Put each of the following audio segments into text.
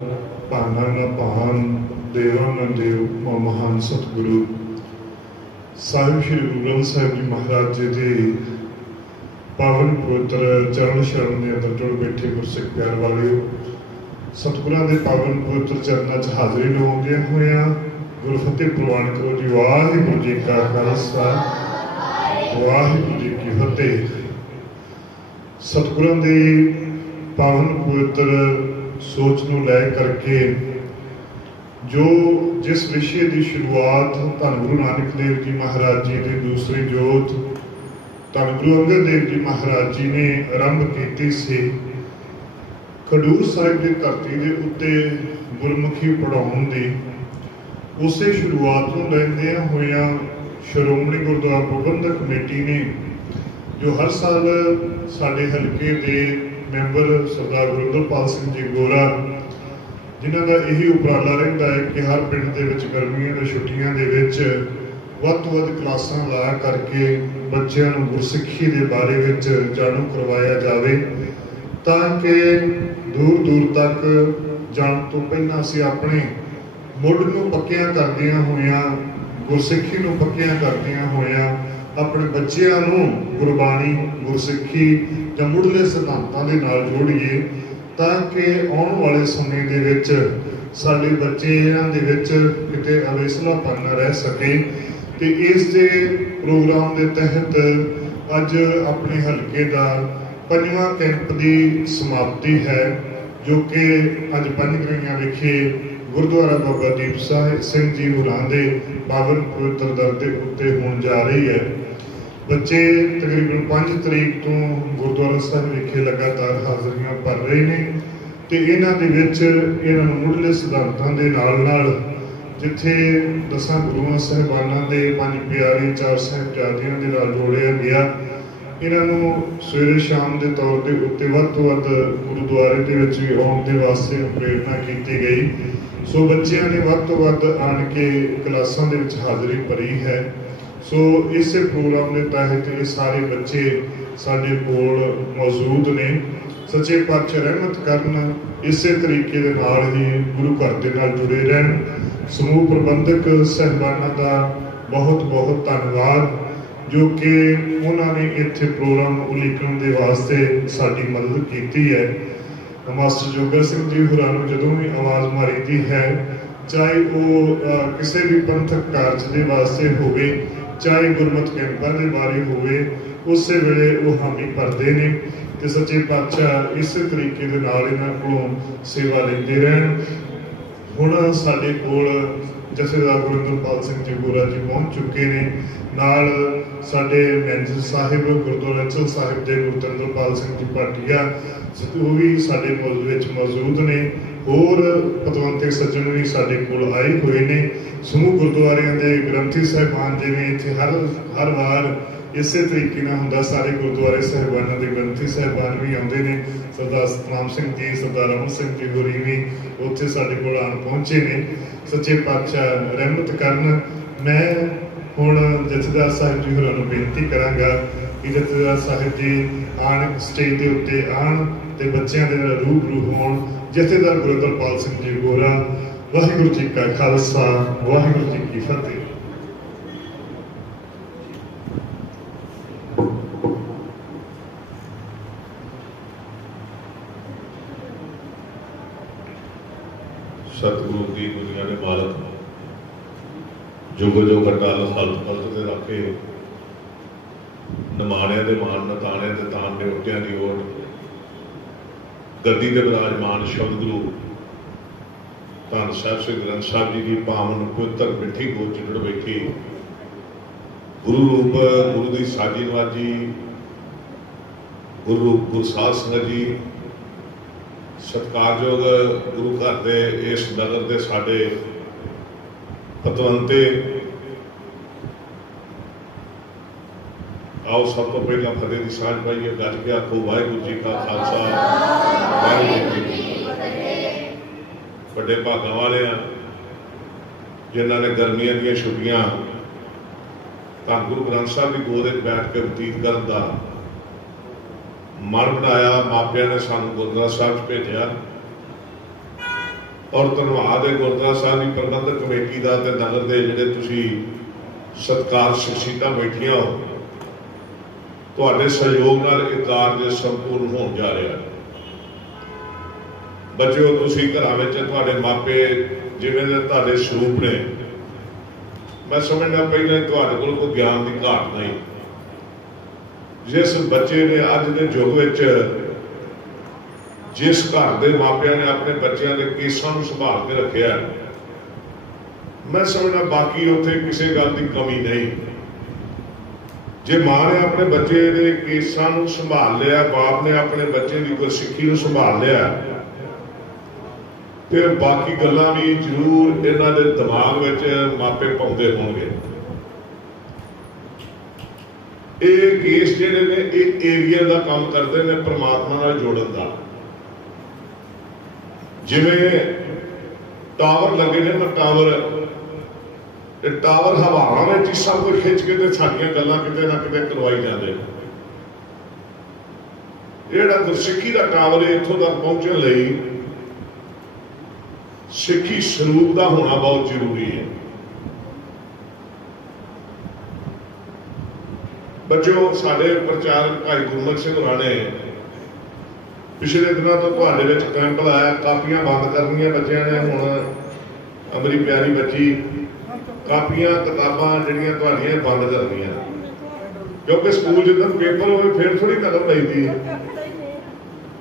ਭਾਨਾ ਨਾ ਭਾਨ ਦੇਵਾ ਨਾ ਦੇਵ ਮਹਾਨ ਸਤਿਗੁਰੂ ਸਾਹਿਬ ਸ਼੍ਰੀ ਗੁਰੂ ਗ੍ਰੰਥ ਸਾਹਿਬ ਜੀ ਮਹਾਰਾਜ ਜੀ ਦੇ ਪਾਵਨ ਪਵਿੱਤਰ ਚਰਨ ਸ਼ਰਨ ਦੇ ਅੰਦਰ ਜੁੜ ਬੈਠੇ ਗੁਰਸਿੱਖ ਪਿਆਰ ਵਾਲਿਓ, ਸਤਿਗੁਰਾਂ ਦੇ ਪਾਵਨ ਪਵਿੱਤਰ ਚਰਨਾਂ 'ਚ ਹਾਜ਼ਰੀ ਲਵਾਉਂਦਿਆਂ ਹੋਇਆਂ ਗੁਰਫਤਿਹ ਪ੍ਰਵਾਨ ਕਰੋ ਜੀ। ਵਾਹਿਗੁਰੂ ਜੀ ਕਾ ਖਾਲਸਾ, ਵਾਹਿਗੁਰੂ ਜੀ ਕੀ ਫਤਿਹ। ਸਤਿਗੁਰਾਂ ਦੀ ਪਾਵਨ ਪਵਿੱਤਰ ਸੋਚ ਨੂੰ ਲੈ ਕਰਕੇ ਜਿਸ ਵਿਸ਼ੇ ਦੀ ਸ਼ੁਰੂਆਤ ਧੰਨ ਗੁਰੂ ਨਾਨਕ ਦੇਵ ਜੀ ਮਹਾਰਾਜ ਜੀ ਦੀ ਦੂਸਰੀ ਜੋਤ ਧੰਨ ਗੁਰੂ ਅੰਗਦ ਦੇਵ ਜੀ ਮਹਾਰਾਜ ਜੀ ਨੇ ਆਰੰਭ ਕੀਤੀ ਸੀ, ਖਡੂਰ ਸਾਹਿਬ ਦੀ ਧਰਤੀ ਦੇ ਉੱਤੇ ਗੁਰਮੁਖੀ ਪੜ੍ਹਾਉਣ ਦੀ, ਉਸੇ ਸ਼ੁਰੂਆਤ ਨੂੰ ਲੈਂਦਿਆਂ ਹੋਇਆਂ ਸ਼੍ਰੋਮਣੀ ਗੁਰਦੁਆਰਾ ਪ੍ਰਬੰਧਕ ਕਮੇਟੀ ਨੇ ਜੋ ਹਰ ਸਾਲ ਸਾਡੇ ਹਲਕੇ ਦੇ ਮੈਂਬਰ ਸਰਦਾਰ ਗੁਰਿੰਦਰਪਾਲ ਸਿੰਘ ਜੀ ਗੋਰਾ, ਜਿਨ੍ਹਾਂ ਦਾ ਇਹੀ ਉਪਰਾਲਾ ਰਹਿੰਦਾ ਹੈ ਕਿ ਹਰ ਪਿੰਡ ਦੇ ਵਿੱਚ ਗਰਮੀਆਂ ਦੀ ਛੁੱਟੀਆਂ ਦੇ ਵਿੱਚ ਵੱਧ ਤੋਂ ਵੱਧ ਕਲਾਸਾਂ ਲਾ ਕਰਕੇ ਬੱਚਿਆਂ ਨੂੰ ਗੁਰਸਿੱਖੀ ਦੇ ਬਾਰੇ ਵਿੱਚ ਜਾਣੂ ਕਰਵਾਇਆ ਜਾਵੇ, ਤਾਂ ਕਿ ਦੂਰ ਦੂਰ ਤੱਕ ਜਾਣ ਤੋਂ ਪਹਿਲਾਂ ਅਸੀਂ ਆਪਣੇ ਮੁੱਢ ਨੂੰ ਪੱਕਿਆਂ ਕਰਦਿਆਂ ਹੋਇਆਂ, ਗੁਰਸਿੱਖੀ ਨੂੰ ਪੱਕਿਆਂ ਕਰਦਿਆਂ ਹੋਇਆਂ ਆਪਣੇ ਬੱਚਿਆਂ ਨੂੰ ਗੁਰਬਾਣੀ, ਗੁਰਸਿੱਖੀ ਜਾਂ ਮੁੱਢਲੇ ਸਿਧਾਂਤਾਂ ਦੇ ਨਾਲ ਜੋੜੀਏ, ਤਾਂ ਕਿ ਆਉਣ ਵਾਲੇ ਸਮੇਂ ਦੇ ਵਿੱਚ ਸਾਡੇ ਬੱਚਿਆਂ ਦੇ ਵਿੱਚ ਕਿਤੇ ਅਵੇਸਲਾਪਨ ਨਾ ਰਹਿ ਸਕੇ। ਤੇ ਇਸ ਦੇ ਪ੍ਰੋਗਰਾਮ ਦੇ ਤਹਿਤ ਅੱਜ ਆਪਣੇ ਹਲਕੇ ਦਾ 5ਵਾਂ ਕੈਂਪ ਦੀ ਸਮਾਪਤੀ ਹੈ, ਜੋ ਕਿ ਅੱਜ ਪੰਜਗਰਾਈਆਂ ਵਿਖੇ ਗੁਰਦੁਆਰਾ ਬਾਬਾ ਦੀਪ ਸਿੰਘ ਜੀ ਹੋਰਾਂ ਦੇ ਪਾਵਨ ਪਵਿੱਤਰ ਦਰ ਦੇ ਉੱਤੇ ਹੋਣ ਜਾ ਰਹੀ ਹੈ। ਬੱਚੇ ਤਕਰੀਬਨ 5 ਤਰੀਕ ਤੋਂ ਗੁਰਦੁਆਰਾ ਸਾਹਿਬ ਵਿਖੇ ਲਗਾਤਾਰ ਹਾਜ਼ਰੀਆਂ ਭਰ ਰਹੇ ਨੇ ਤੇ ਇਹਨਾਂ ਦੇ ਵਿੱਚ ਇਹਨਾਂ ਨੂੰ ਮੁੱਢਲੇ ਸਿਧਾਂਤਾਂ ਦੇ ਨਾਲ ਨਾਲ, ਜਿੱਥੇ 10 ਗੁਰੂਆਂ ਸਾਹਿਬਾਨਾਂ ਦੇ 5 ਪਿਆਰੇ 4 ਸਾਹਿਬਜ਼ਾਦਿਆਂ ਦੇ ਨਾਲ ਜੋੜਿਆ ਗਿਆ, ਇਹਨਾਂ ਨੂੰ ਸਵੇਰੇ ਸ਼ਾਮ ਦੇ ਤੌਰ ਦੇ ਉੱਤੇ ਵੱਧ ਤੋਂ ਵੱਧ ਗੁਰਦੁਆਰੇ ਦੇ ਵਿੱਚ ਵੀ ਆਉਣ ਦੇ ਵਾਸਤੇ ਪ੍ਰੇਰਨਾ ਕੀਤੀ ਗਈ। ਸੋ ਬੱਚਿਆਂ ਨੇ ਵੱਧ ਤੋਂ ਵੱਧ ਆਣ ਕੇ ਕਲਾਸਾਂ ਦੇ ਵਿੱਚ ਹਾਜ਼ਰੀ ਭਰੀ ਹੈ। ਸੋ ਇਸੇ ਪ੍ਰੋਗਰਾਮ ਦੇ ਤਹਿਤ ਇਹ ਸਾਰੇ ਬੱਚੇ ਸਾਡੇ ਕੋਲ ਮੌਜੂਦ ਨੇ। ਸੱਚੇ ਪਾਤਸ਼ਾਹ ਰਹਿਮਤ ਕਰਨ, ਇਸੇ ਤਰੀਕੇ ਦੇ ਨਾਲ ਹੀ ਗੁਰੂ ਘਰ ਦੇ ਨਾਲ ਜੁੜੇ ਰਹਿਣ। ਸਮੂਹ ਪ੍ਰਬੰਧਕ ਸਾਹਿਬਾਨਾਂ ਦਾ ਬਹੁਤ ਬਹੁਤ ਧੰਨਵਾਦ, ਜੋ ਕਿ ਉਹਨਾਂ ਨੇ ਇੱਥੇ ਪ੍ਰੋਗਰਾਮ ਉਲੀਕਣ ਦੇ ਵਾਸਤੇ ਸਾਡੀ ਮਦਦ ਕੀਤੀ ਹੈ। ਮਾਸਟਰ ਜੋਗਾ ਸਿੰਘ ਜੀ ਹੋਰਾਂ ਨੂੰ ਜਦੋਂ ਵੀ ਆਵਾਜ਼ ਮਾਰੀਦੀ ਹੈ, ਚਾਹੇ ਉਹ ਕਿਸੇ ਵੀ ਪੰਥਕ ਕਾਰਜ ਦੇ ਵਾਸਤੇ ਹੋਵੇ, ਚਾਹੇ ਗੁਰਮਤਿ ਕੈਂਪਾਂ ਦੇ ਬਾਰੇ ਹੋਵੇ, ਉਸੇ ਵੇਲੇ ਉਹ ਹਾਮੀ ਭਰਦੇ ਨੇ ਤੇ ਸੱਚੇ ਪਾਤਸ਼ਾਹ ਇਸੇ ਤਰੀਕੇ ਦੇ ਨਾਲ ਇਹਨਾਂ ਕੋਲੋਂ ਸੇਵਾ ਲੈਂਦੇ ਰਹਿਣ। ਹੁਣ ਸਾਡੇ ਕੋਲ ਜਥੇਦਾਰ ਗੁਰਿੰਦਰਪਾਲ ਸਿੰਘ ਜੀ ਗੋਰਾ ਜੀ ਪਹੁੰਚ ਚੁੱਕੇ ਨੇ, ਨਾਲ ਸਾਡੇ ਮੈਨੇਜਰ ਸਾਹਿਬ ਗੁਰਦੁਆਰਾ ਚਲ ਸਾਹਿਬ ਦੇ ਗੁਰਤਿੰਦਰਪਾਲ ਸਿੰਘ ਜੀ ਭਾਟੀਆ, ਉਹ ਵੀ ਸਾਡੇ ਵਿੱਚ ਮੌਜੂਦ ਨੇ। ਹੋਰ ਪਤਵੰਤੇ ਸੱਜਣ ਵੀ ਸਾਡੇ ਕੋਲ ਆਏ ਹੋਏ ਨੇ। ਸਮੂਹ ਗੁਰਦੁਆਰਿਆਂ ਦੇ ਗ੍ਰੰਥੀ ਸਾਹਿਬਾਨ, ਜਿਵੇਂ ਇੱਥੇ ਹਰ ਵਾਰ ਇਸੇ ਤਰੀਕੇ ਨਾਲ ਹੁੰਦਾ, ਸਾਰੇ ਗੁਰਦੁਆਰੇ ਸਾਹਿਬਾਨਾਂ ਦੇ ਗ੍ਰੰਥੀ ਸਾਹਿਬਾਨ ਵੀ ਆਉਂਦੇ ਨੇ। ਸਰਦਾਰ ਸਤਨਾਮ ਸਿੰਘ ਜੀ, ਸਰਦਾਰ ਅਮਰ ਸਿੰਘ ਜੀ ਹੋਰੀ ਵੀ ਉੱਥੇ ਸਾਡੇ ਕੋਲ ਆਣ ਪਹੁੰਚੇ ਨੇ। ਸੱਚੇ ਪਾਤਸ਼ਾਹ ਰਹਿਮਤ ਕਰਨ। ਮੈਂ ਹੁਣ ਜਥੇਦਾਰ ਸਾਹਿਬ ਜੀ ਹੋਰਾਂ ਨੂੰ ਬੇਨਤੀ ਕਰਾਂਗਾ ਕਿ ਜਥੇਦਾਰ ਸਾਹਿਬ ਜੀ ਆਣ, ਸਟੇਜ ਦੇ ਉੱਤੇ ਆਣ ਤੇ ਬੱਚਿਆਂ ਦੇ ਨਾਲ ਰੂਬਰੂ ਹੋਣ। ਜਥੇਦਾਰ ਗੁਰਿੰਦਰਪਾਲ ਸਿੰਘ ਜੀ ਗੋਰਾ। ਵਾਹਿਗੁਰੂ ਜੀ ਕਾ ਖਾਲਸਾ, ਵਾਹਿਗੁਰੂ ਜੀ ਕੀ ਫਤਿਹ। सतगुरु की दुनिया के मालक, जुग जुग अटाल हल्त पलत के रखे, नमाणिया के मान नताने ते तान ने उटिया की ओट, गद्दी के विराजमान शब्द गुरु धन साहब श्री ग्रंथ साहब जी की पावन पवित्र मिठी गोद जुड़ बैठी गुरु रूप गुरु की साजी नवाजी गुरु रूप गुरु साध संगत जी, सत्कारयोग गुरु घर के इस नगर के साडे पतवंते, आओ सब तो पहला फतेह की सांझ पाइए। गज के आखो वाहिगुरू जी का खालसा, वाहिगुरू जी की फतेह। बड़े भागा वाले जिन्हों ने गर्मियों दी छुट्टियां धन गुरु ग्रंथ साहब की गोद बैठ के बतीत करने का मन बनाया। मापिया ने सानू गुरुद्वारा साहब भेजा और धन्यवाद है गुरुद्वारा साहब की प्रबंधक कमेटी का ते नगर के जिहड़े तुसीं सत्कार शख्सियतां बैठियां हो, तुहाडे सहयोग नाल इह कार्य संपूर्ण होण जा रहा है। बच्चों तुसीं घरां विच तुहाडे मापे जिवें दे तुहाडे स्वरूप ने, मैं समझदा पहले तुहाडे कोल कोई ज्ञान की घाट नहीं। जिस बच्चे ने अज के युग विच जिस घर के मापिया ने अपने बच्चों के केसां नूं संभाल के रखिया, मैं समझना बाकी उत्थे किसी गल की कमी नहीं। जे मां ने अपने बच्चे के केसां नूं संभाल लिया, बाप ने अपने बच्चे की गुरसिक्खी नूं संभाल लिया, फिर बाकी गल्लां भी जरूर इन्हां दे दिमाग विच मापे पाउंदे होणगे। ये केस जिहड़े ने एक एरिया का काम करते हैं परमात्मा नाल जोड़न दा। जिवें टावर लगे ने ना, टावर हवावां में ही सब कुछ खिंच के साडियां गल्लां किते ना किते करवाई जांदे। जिहड़ा गुरसिक्खी का टावर है, इत्थों तक पहुंचण लई सिक्खी स्वरूप का होना बहुत जरूरी है। बच्चों साडे प्रचारक भाई गुरमुख सिंह होरां ने पिछले दिनों तो तुहाडे विच कैंप लाया, कापियां बंद करनियां बच्चों ने। हुण अमरी प्यारी बच्ची कापियां किताबां जिहड़ियां तुहाडीआं बंद करनियां, क्योंकि स्कूल जिद्दन पेपर होवे फिर थोड़ी कदम लईदी है।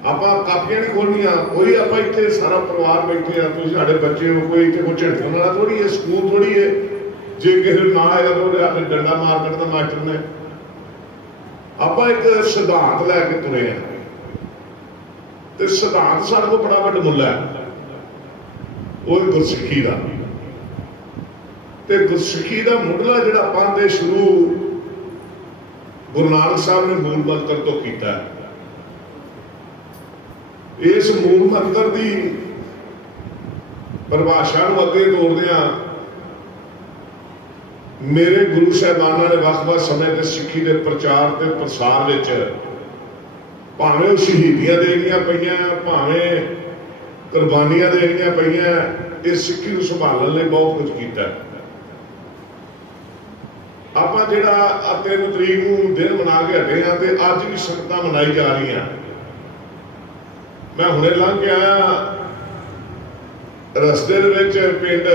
आपां कापियां नहीं खोलनियां, कोई आपां इत्थे सारा परिवार बैठे आ, तुसीं साडे बच्चे हो, कोई इत्थे कोई झिड़कण वाला थोड़ी है, स्कूल थोड़ी है। जे किसी ना आया तो आपने डंडा मार देना मास्टर ने। आपां एक सिद्धांत लैके तुरे हैं, तो सिद्धांत साडे कोल बड़ा वड्डा मुल्ल है, वो गुरसिक्खी का। ते गुरसिक्खी का मुढ़ला जिहड़ा पंथ है शुरू गुरु नानक साहब ने मूल मंत्र तो कीता है। इस मूल मंत्र की परिभाषा को अगे तोड़दियां मेरे गुरु साहबाना ने वख-वख समय के सिक्खी के प्रचार के प्रसार विच भावें शहीदियां देनियां पईयां, भावें कुर्बानियां देनियां पईयां, इस सिक्खी को संभालण लई बहुत कुछ कीता। आपां जिहड़ा 3 तरीक नूं दिन मना के हटे हां ते अज भी संगतां मनाई जा रही हैं। मैं हुणे लंघ के आया, रस्ते दे विच पिंड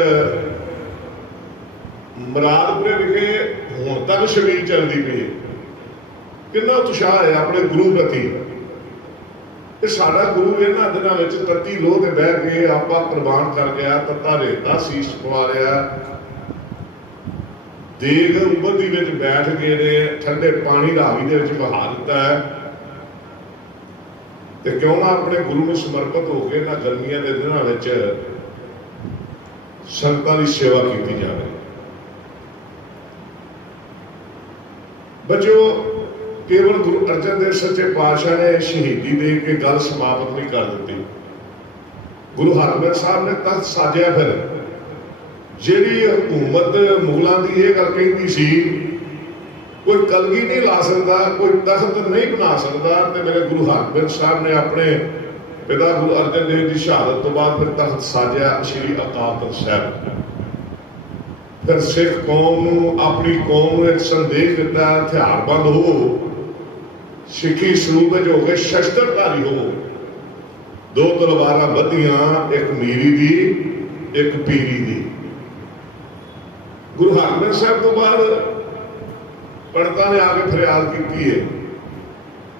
मुरादपुरे विखे हुण तक छबील चलती पई, कितना उत्साह है अपने गुरु प्रति। साडा गुरु इन्हां दिनां विच तत्ती लोह ते बह के आपा कुर्बान कर गया, तत्ता रेता शीश पवा लिया, देग उबलदी विच बैठ गए ने, ठंडे पानी रावी दे विच बहा दिता है। ते क्यों ना अपने गुरु में समर्पित होकर इन्हां गर्मियां के दिनां विच संगतां दी सेवा की जाए। बच्चों केवल गुरु अर्जन देव सच्चे पातशाह ने शहीदी दे के गल समाप्त नहीं कर दी। गुरु हरगोबिंद साहब ने तख्त साजिया, फिर जिहड़ी हुकूमत मुगलों की यह गल कहती सी कोई कलगी नहीं ला सकता, कोई तख्त नहीं बना सकता, तो मेरे गुरु हरगोबिंद साहब ने अपने पिता गुरु अर्जन देव की शहादत तो बाद फिर तख्त साजिया श्री अकाल तख्त साहब। फिर सिख कौम अपनी कौम एक संदेश दिता, हथियारबंद हो, सिखी स्वरूप हो गए, शस्त्रधारी हो, 2 तलवारां बधियां, एक मीरी दी एक पीरी दी। गुरु हरगोबिंद साहब तो बाद पंडितां ने आके फरियाद की है,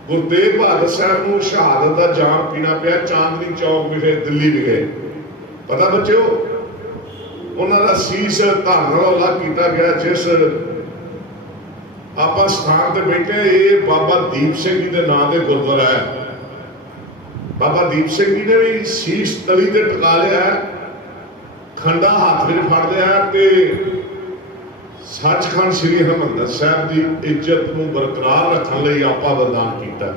गुरु तेग बहादुर साहब को शहादत का जाम पीना पिया चांदनी चौक विखे दिल्ली विखे। पता बच्चों उन्होंने शीश धारण अलग किया गया, जिस आप स्थान पर बैठे ये बाबा दीप सिंह जी के नाम से गुरुद्वारा है। बाबा दीप सिंह जी ने भी शीश तली से टिका लिया है, खंडा हाथ में फड़ लिया है, सचखंड श्री हरिमंदिर साहब की इज्जत को बरकरार रखने लिए आपा बलिदान किया।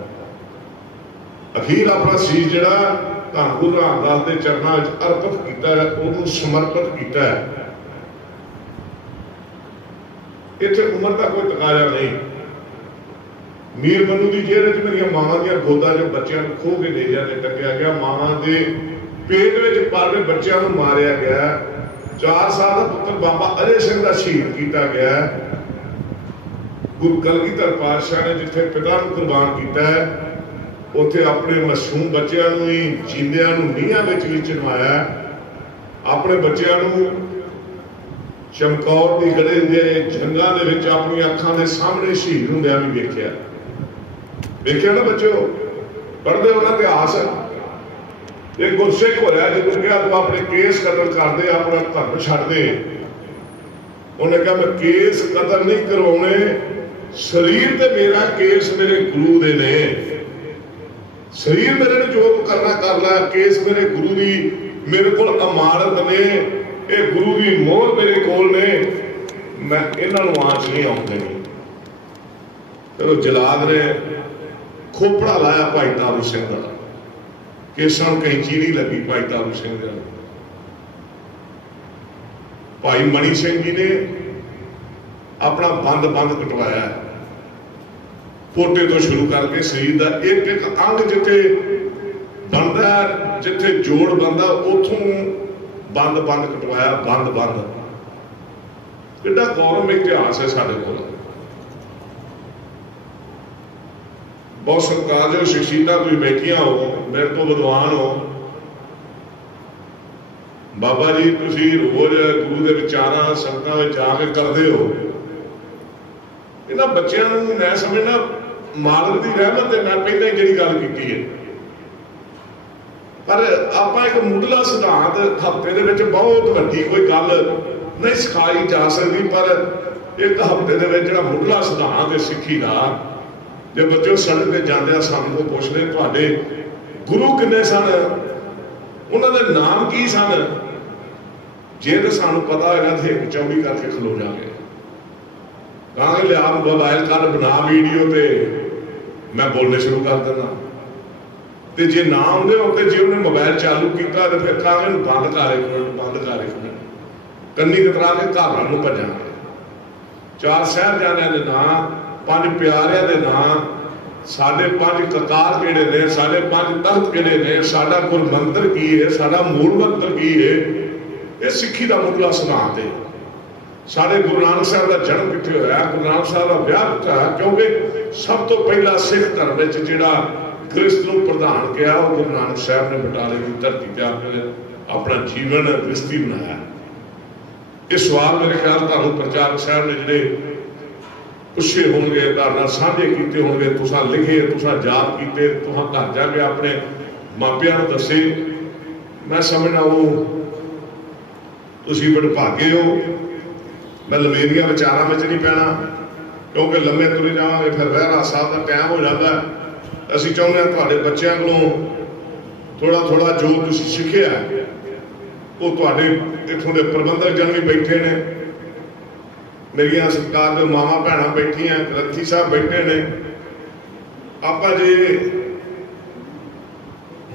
अखीर अपना शीश जिहड़ा धन गुरु रामदास के चरणों में अर्पित किया, उन्होंने समर्पित किया। इत्थे उम्र का कोई तकाजा नहीं। मीर मनु की जेल च मेरिया मावां दी गोदा जो बच्चों को खो के ले जाने टंगिया गया, मावां दे पेट में पाले बच्चों को मारिया गया। 4 साल का पुत्र बाबा अजय सिंह का शहीद किया गया। गुरु कलगीधर पातशाह ने जिथे पिता को कुर्बान किया है उत्थे अपने मासूम बच्चों ही जींदियां नीहां विच भी चढ़वाया। अपने बच्चों को चमकौर की गड़े के जंगां दे विच अपनी अखां दे सामने शहीद हुंदियां भी वेख्या ना बच्चों, पढ़ते होना इतिहास। एक गुरसिख होया जो कहा तू अपने केस कतल कर दे, अपना धर्म छड्ड दे। उन्हें कहा मैं केस कतल नहीं करवाने, शरीर ते मेरा केस मेरे गुरु दे ने। शरीर मेरे ने जो करना कर ला, केस मेरे गुरु की मेरे को अमानत ने, ये गुरु की मोहर मेरे कोल ने, मैं इन्हों आँच नहीं आउंदे। चलो जलाद ने खोपड़ा लाया भाई तारू सिंह का, केसां कैंची नहीं लगी भाई तारू सिंह का। भाई मणि सिंह जी ने अपना बंद कटवाया, पोटे तो शुरू करके शरीर का एक एक अंग जिथे बनता, जिथे जोड़ बनता, उथों बंद कटवाया। बंद कितना गौरव इतिहास है साढ़े को। बहुत सत्कार जो शख्सियतां कोई बैठिया हो, मेरे तो विद्वान हो, बाबा जी तुसी रोज गुरु के विचारां संगतां विच जाके करते हो। इन्हां बच्चों को मैं समझना मालिक की रहमत है। मैं पहले ही जी गल की है, पर आप एक मुढ़ला सिद्धांत हफ्ते दे विच बहुत वड्डी कोई गल नहीं सिखाई जा सकती, पर एक हफ्ते दे विच जिहड़ा मुढ़ला सिद्धांत है सिੱਖੀ ਦਾ, जो बच्चों सड़क पर जाते सानू को पूछने तुहाडे गुरु किन्ने सन, उन्होंने नाम की सन, जे तो सानू पता होगा तो एक चौड़ी करके खलो जाएंगे। कहांगे लिया मोबाइल कर बना वीडियो पे मैं बोलने शुरू कर देना, तो जे ना आते हो तो जे उन्हें मोबाइल चालू किया तो फिर कहांगे बंद कर एक मिनट, कन्नी कतरा के घर वालों भजांगे। 4 साहिबजादियां दे नाम, 5 प्यारिਆਂ ਦੇ नाम, साढ़े 5 ककार किहड़े ने, साढ़े 5 तख्त किहड़े ने, साडा कुल मंत्र की है, साडा मूल मंत्र की है, ये सिੱਖੀ का मुढ़ला सिद्धांत है। साढ़े गुरु नानक साहब का जन्म कितने होया, गुरु नानक साहब का विआह कितना है, क्योंकि सब तो पहला सिख धर्म में जिहड़ा गृहस्थ नूं प्रधान किया वो गुरु नानक साहब ने बटाले की धरती पर आपने अपना जीवन गृहस्थी बनाया। ये सवाल मेरे ख्याल तुहानूं प्रचारक साहब ने जिहड़े पुछे होंगे, धारणा साझे किए होंगे, तुसां लिखे, तुसां याद किए, तुहां घर जाके अपने मापियां नूं दसे। मैं समझना वो तुसीं बड़भागे हो। मैं लंबेरिया विचारां विच नहीं पैना, क्योंकि लंबे तुरे जावांगे फिर रहरास साहब का टाइम हो जाता है। असीं चाहुंदे हां तुहाडे बच्चों कोलों थोड़ा जो तुसीं सिੱਖਿਆ वो तुहाडे इत्थों दे प्रबंधक जन भी बैठे ने, मेरिया सरकार के मावा भैन बैठिया, रथी साहब बैठे ने। आप जे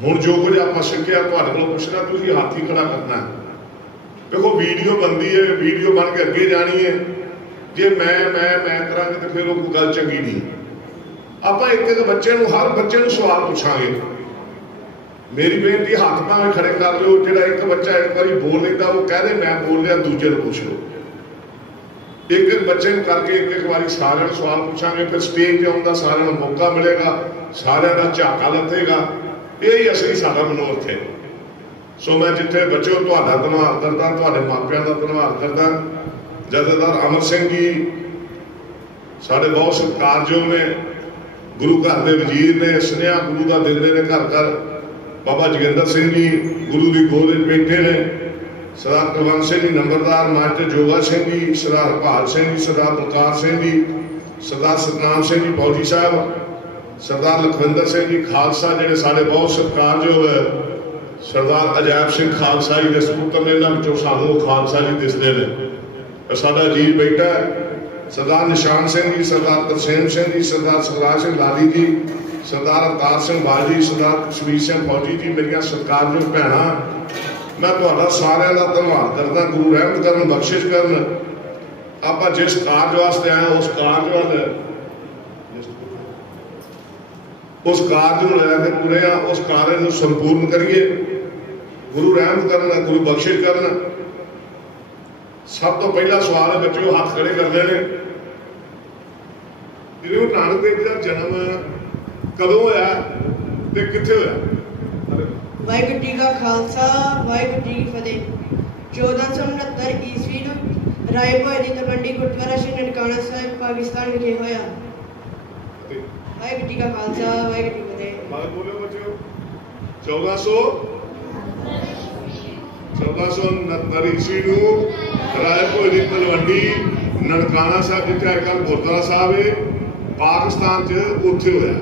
हुण जो कुछ आप सीखिया तुहाडे कोलों पुछना, तुसीं हाथ ही खड़ा करना। देखो वीडियो बनती है, वीडियो बन के अगे जानी है, जे मैं करांगे तो फिर वो गल चंगी नहीं। आप एक एक बच्चे नूं, हर बच्चे नूं सवाल पूछांगे। मेरी बेनती हाथ भावें खड़े कर लो, जो एक बच्चा एक बार बोल लेता वो कह दे मैं बोल रहा, दूजे को पूछ लो। एक एक बच्चे करके एक बार सारे सवाल पूछांगे, फिर स्टेज पे आने का सारे मौका मिलेगा, सारे का झाका लथेगा। यही असली साडा मनोरथ है। सो मैं जिथे बच्चों तुहाडा धन्यवाद करदा, तुहाडे मापियां दा धन्यवाद करदा। जथेदार अमर सिंह जी साडे बहुत सत्कारयोग ने, गुरु घर के वजीर ने, स्नेहा गुरु का दिंदे ने घर घर। बाबा जगिंदर सिंह जी गुरु की गोद में बैठे ने, सरदार कुलवंत सिंह जी नंबरदार, मास्टर जोगा सिंह जी, सरदार भाल सिंह जी, सरदार बलकार सिंह जी, सरदार सतनाम सिंह जी फौजी साहब, सरदार लखविंदर सिंह जी खालसा जिहड़े साडे बहुत सत्कारयोग, सरदार अजैब सिंह खालसा जी के सपुत्र ने, इन्होंने सानू खालसा जी दिसते हैं। साडा जी बैठा सरदार निशान सिंह जी, सरदार तरसेम सिंह जी, सरदार सतराज सिंह लाली जी, सरदार अवतार सिंह बाजी, सरदार कश्मीर सिंह फौजी जी, मेरिया सत्कारयोग भैणां, मैं तुहाडा सारिਆਂ ਦਾ ਧੰਨਵਾਦ करदा। गुरु रहमत करन, बख्शिश करन। आप जिस कार्य वास्ते आए उस कार्य को लैके पूरे उस कार्य को संपूर्ण करिए। गुरु रहम करना, गुरु बख्शिश करना। सब तो पहला सवाल है बच्चों हाथ खड़े करते हैं, गुरु नानक देव जी का जन्म कदों होया ते कित्थे होया? वाहिगुरू जी का खालसा वाहिगुरू जी की फतेह। 1469 ईस्वी ਨੂੰ ਰਾਏ ਭੋਏ ਦੀ ਤਲਵੰਡੀ ਗੁਰਦੁਆਰਾ ਸ਼੍ਰੀ ਨਨਕਾਣਾ ਸਾਹਿਬ ਪਾਕਿਸਤਾਨ ਵਿਖੇ ਹੋਇਆ। ਵਾਹਿਗੁਰੂ ਜੀ का खालसा वाहिगुरू जी की फतेह। बात बोलो बच्चों। 1469 ईस्वी ਨੂੰ ਰਾਏ ਭੋਏ ਦੀ ਤਲਵੰਡੀ ਨਨਕਾਣਾ ਸਾਹਿਬ ਜਿੱਥੇ ਅੱਜ ਕੱਲ੍ਹ ਗੁਰਦੁਆਰਾ ਸਾਹਿਬ ਹੈ ਪਾਕਿਸਤਾਨ 'ਚ ਉੱਥੇ ਹੋਇਆ।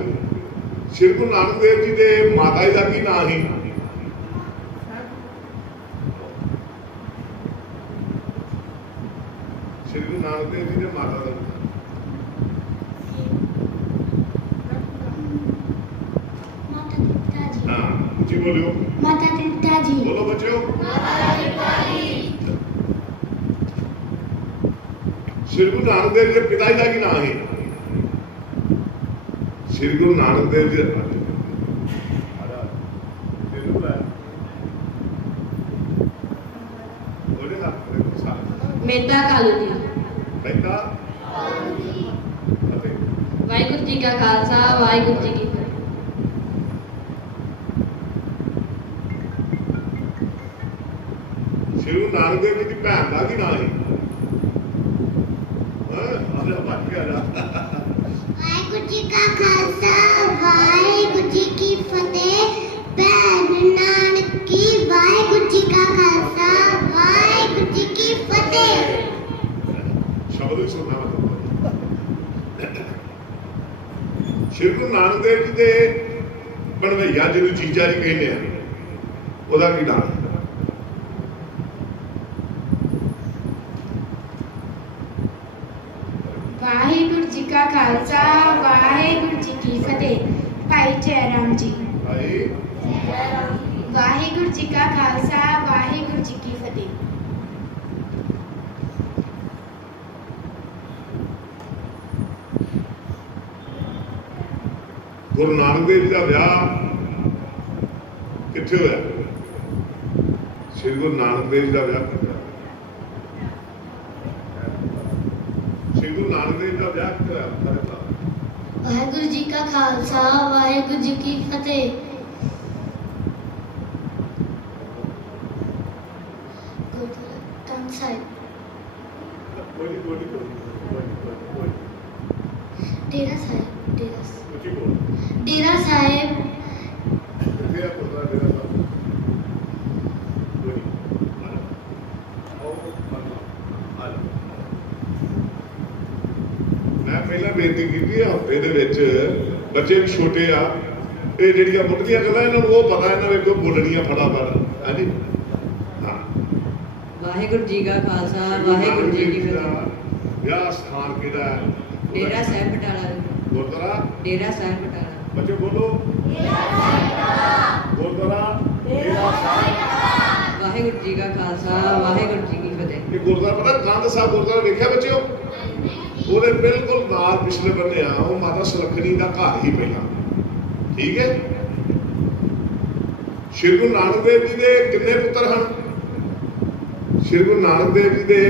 ਸ਼੍ਰੀ ਗੁਰੂ ਨਾਨਕ ਦੇਵ ਜੀ ਦੇ ਮਾਤਾ ਜੀ ਦਾ ਕੀ ਨਾਂ ਸੀ? श्री गुरु नानक देव जी ने माता का हाँ जी बोलो। माता तृप्ता जी। बोलो बच्चों। श्री गुरु नानक देव जी के पिता जी का की नाम है? श्री गुरु नानक देव जी मेहता कालू जी। मेहता वाहिगुरू जी का खालसा वाहिगुरू जी की फतेह। श्री गुरु नानक देव जी की भैन का की नाम है? वाहिगुरू जी का खालसा वाहिगुरू जी की फतेह। भैन नानक की वाहिगुरू जी का खालसा वाहिगुरू जी की फतेह। शब्द भी सुनना श्री गुरु नानक देव जी के बनवैया जिन्होंने जीजा जी कहते हैं ਉਹਦਾ ਕੀ ਨਾਮ? वाहिगुरू जी का खालसा वाहिगुरू जी की फतेह। भाई जयराम जी। भाई वाहिगुरू जी का खालसा वाहिगुरू जी की फतेह। गुरु नानक देव जी का विआह कित्थे होया? श्री गुरु नानक देव जी का विआह कित्थे होया? श्री गुरु नानक देव जी का विआह कित्थे होया? वाहिगुरू जी का खालसा वाहिगुरू जी की फतेह। डेरा साहिब डेरा साहिब मैं पहला बेनती की हफ्ते दे विच बच्चे भी छोटे आ ये ਜਿਹੜੀਆਂ ਮੁੱਢਲੀਆਂ ਗੱਲਾਂ ਇਹਨਾਂ ਨੂੰ ਉਹ ਪਤਾ ਇਹਨਾਂ ਵੇਖੋ ਬੋਲਣੀਆਂ ਫਟਾਫਟ ਹਾਂਜੀ ਹਾਂ। ਵਾਹਿਗੁਰੂ ਜੀ का खालसा वाहिगुरू जी की फतेह। ਵਿਆਹ ਸਥਾਨ ਕਿਹੜਾ ਹੈ? डेरा साहिब बटाला। गुरुद्वारा डेरा साहिब बटाला। बच्चों बोलो गुरुद्वारा डेरा साहिब। वाहिगुरू जी का खालसा वाहिगुरू जी की फतेह। ये गुरुद्वारा पता कंध साहब गुरुद्वारा देखा बच्चों ਉਹਦੇ ਬਿਲਕੁਲ ਨਾਲ ਪਿਛਲੇ ਬੰਨੇ ਆ ਉਹ ਮਾਤਾ ਸੁਲੱਖਣੀ ਦਾ ਘਰ ਹੀ ਪਹਿਲਾਂ ਠੀਕ ਹੈ। ਸ਼੍ਰੀ ਗੁਰੂ ਨਾਨਕ ਦੇਵ ਜੀ ਦੇ ਕਿੰਨੇ ਪੁੱਤਰ ਹਨ? ਸ਼੍ਰੀ ਗੁਰੂ ਨਾਨਕ ਦੇਵ ਜੀ ਦੇ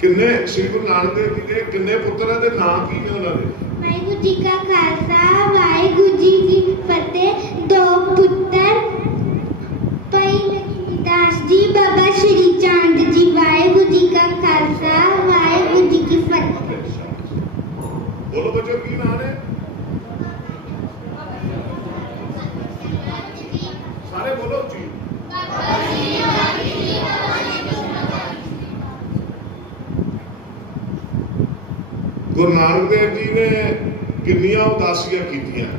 ਕਿੰਨੇ श्री गुरु नानक देव जी के किन्ने पुत्र है ते नाम की ने उन्होंने? वाहिगुरू जी का खालसा वाहिगुरू जी की फतेह। 2 पुत्र भाई लक्ष्मीदास जी बाबा श्री चंद जी। वाहिगुरू जी का खालसा वाहिगुरू जी की फतेह। बोलो बच्चों की नाम है? सारे बोलो जी। गुरु नानक देव जी ने किन्नियां उदासियां कीतियां?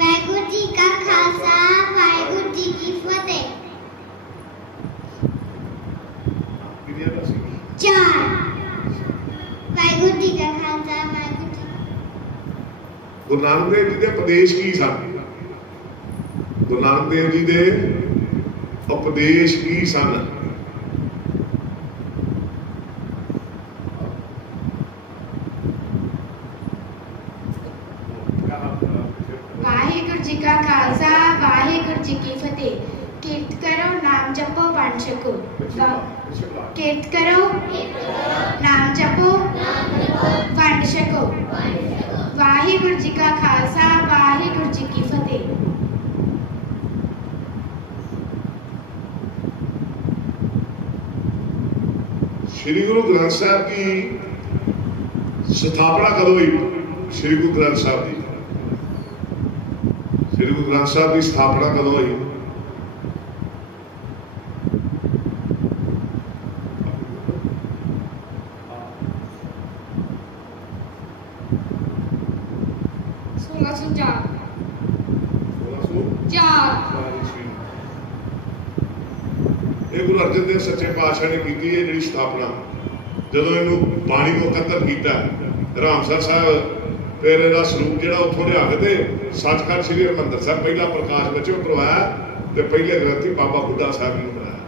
वाहिगुरू जी का खालसा वाहिगुरू जी की फतेह। 4 वाहिगुरू जी का खालसा वाहिगुरू जी। गुरु नानक देव जी के उपदेश की सन? गुरु नानक देव जी के उपदेश की सन? जी का खालसा वाहिगुरु जी की फतेह। किरत करो नाम जपो वंड छको। किरत करो नाम जपो वंड छको। वाहिगुरु जी का खालसा वाहिगुरु जी की फतेह। श्री गुरु ग्रंथ साहब की स्थापना कदों हुई? श्री गुरु ग्रंथ साहब की स्थापना कदों हुई? गुरु अर्जन देव सच्चे पातशाह ने की है जी स्थापना। जो इनू बाणी को कतर किया रामसर साहब, फिर इसका स्वरूप जो उतों लिया के सचखंड श्री हरिमंदर साहब पहला प्रकाश बच्चों करवाया, तो पहले ग्रंथी बाबा बुढ़ा साहब ने बनाया।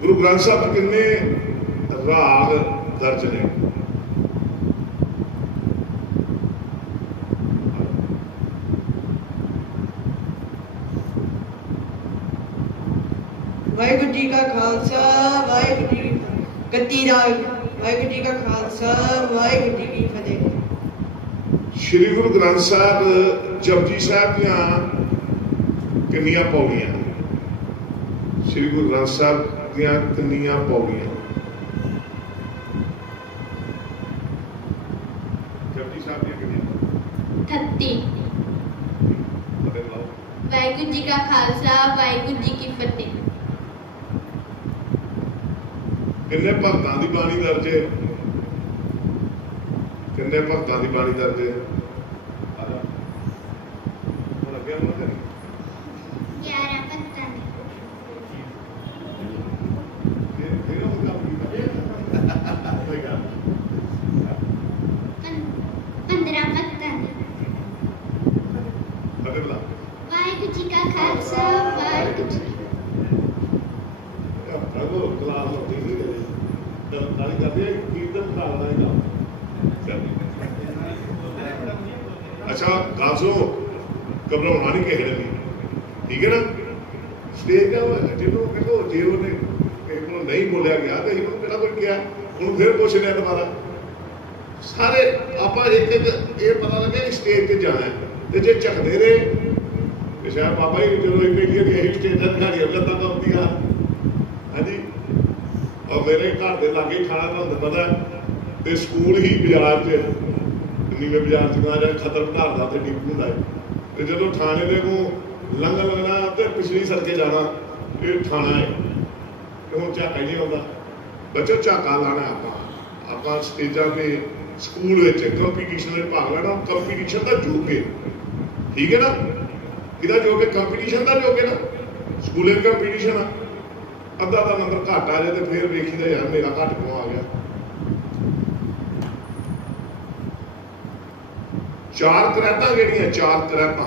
गुरु ग्रंथ साहब किन्ने राग दर्ज ने? वाहिगुरु जी का खालसा वाहिगुरु जी गद्दी राग। वाहिगुरु जी का खालसा वाहिगुरु जी की फतेह। श्री गुरु ग्रंथ साहब जपजी साहब दियां किन्नियां पौड़ियां? श्री गुरु ग्रंथ साहब दियां किन्नियां पौड़ियां? जपजी साहब दियां किन्नियां? 30। वाहिगुरु जी का खालसा वाहिगुरु जी की फतेह। किन्ने भगतां दी बाणी दर्ज है? किन्ने भगतां दी बाणी दर्ज है? 11 भगतां दी। 15 भगतां दी। वाहिगुरु जी का खालसा वाहिगुरु जी। अच्छा गल सुनो, घबराना नहीं किसी ने, ठीक है ना? स्टेज का जो कहो जे उन्हें नहीं बोलिया गया तो अभी किहड़ा कोई किया, हूँ फिर पूछ लिया दोबारा सारे आप एक एक ये पता लगे कि स्टेज से जाना है, तो जे झकते रहे तो शायद बाबा जी चलो एक यही स्टेज का दिहाड़ियां गलत आती। हाँ जी, और मेरे घर के लागे खाना तुम पता तो स्कूल ही बाजार च नीवे बाजार च जाए खतर घर का तो डिपू होंगे, तो जो थाने के को लंघ लगना तो पिछली सड़के जाना, ये थाना है। तो हम झाका ही नहीं आता बच्चों, झाका लाना आप स्टेजा पे स्कूल कंपीटिशन में भाग लेना। कंपीटिशन का युग है, ठीक है ना? कि युग है कंपीटिशन का युग है ना? स्कूल कंपीटिशन आ, अद्धा का नंबर घट आ जाए तो फिर वेखी यार मेरा घट क्यों आ गया। 4 करैतां केड़ियां? 4 करैतां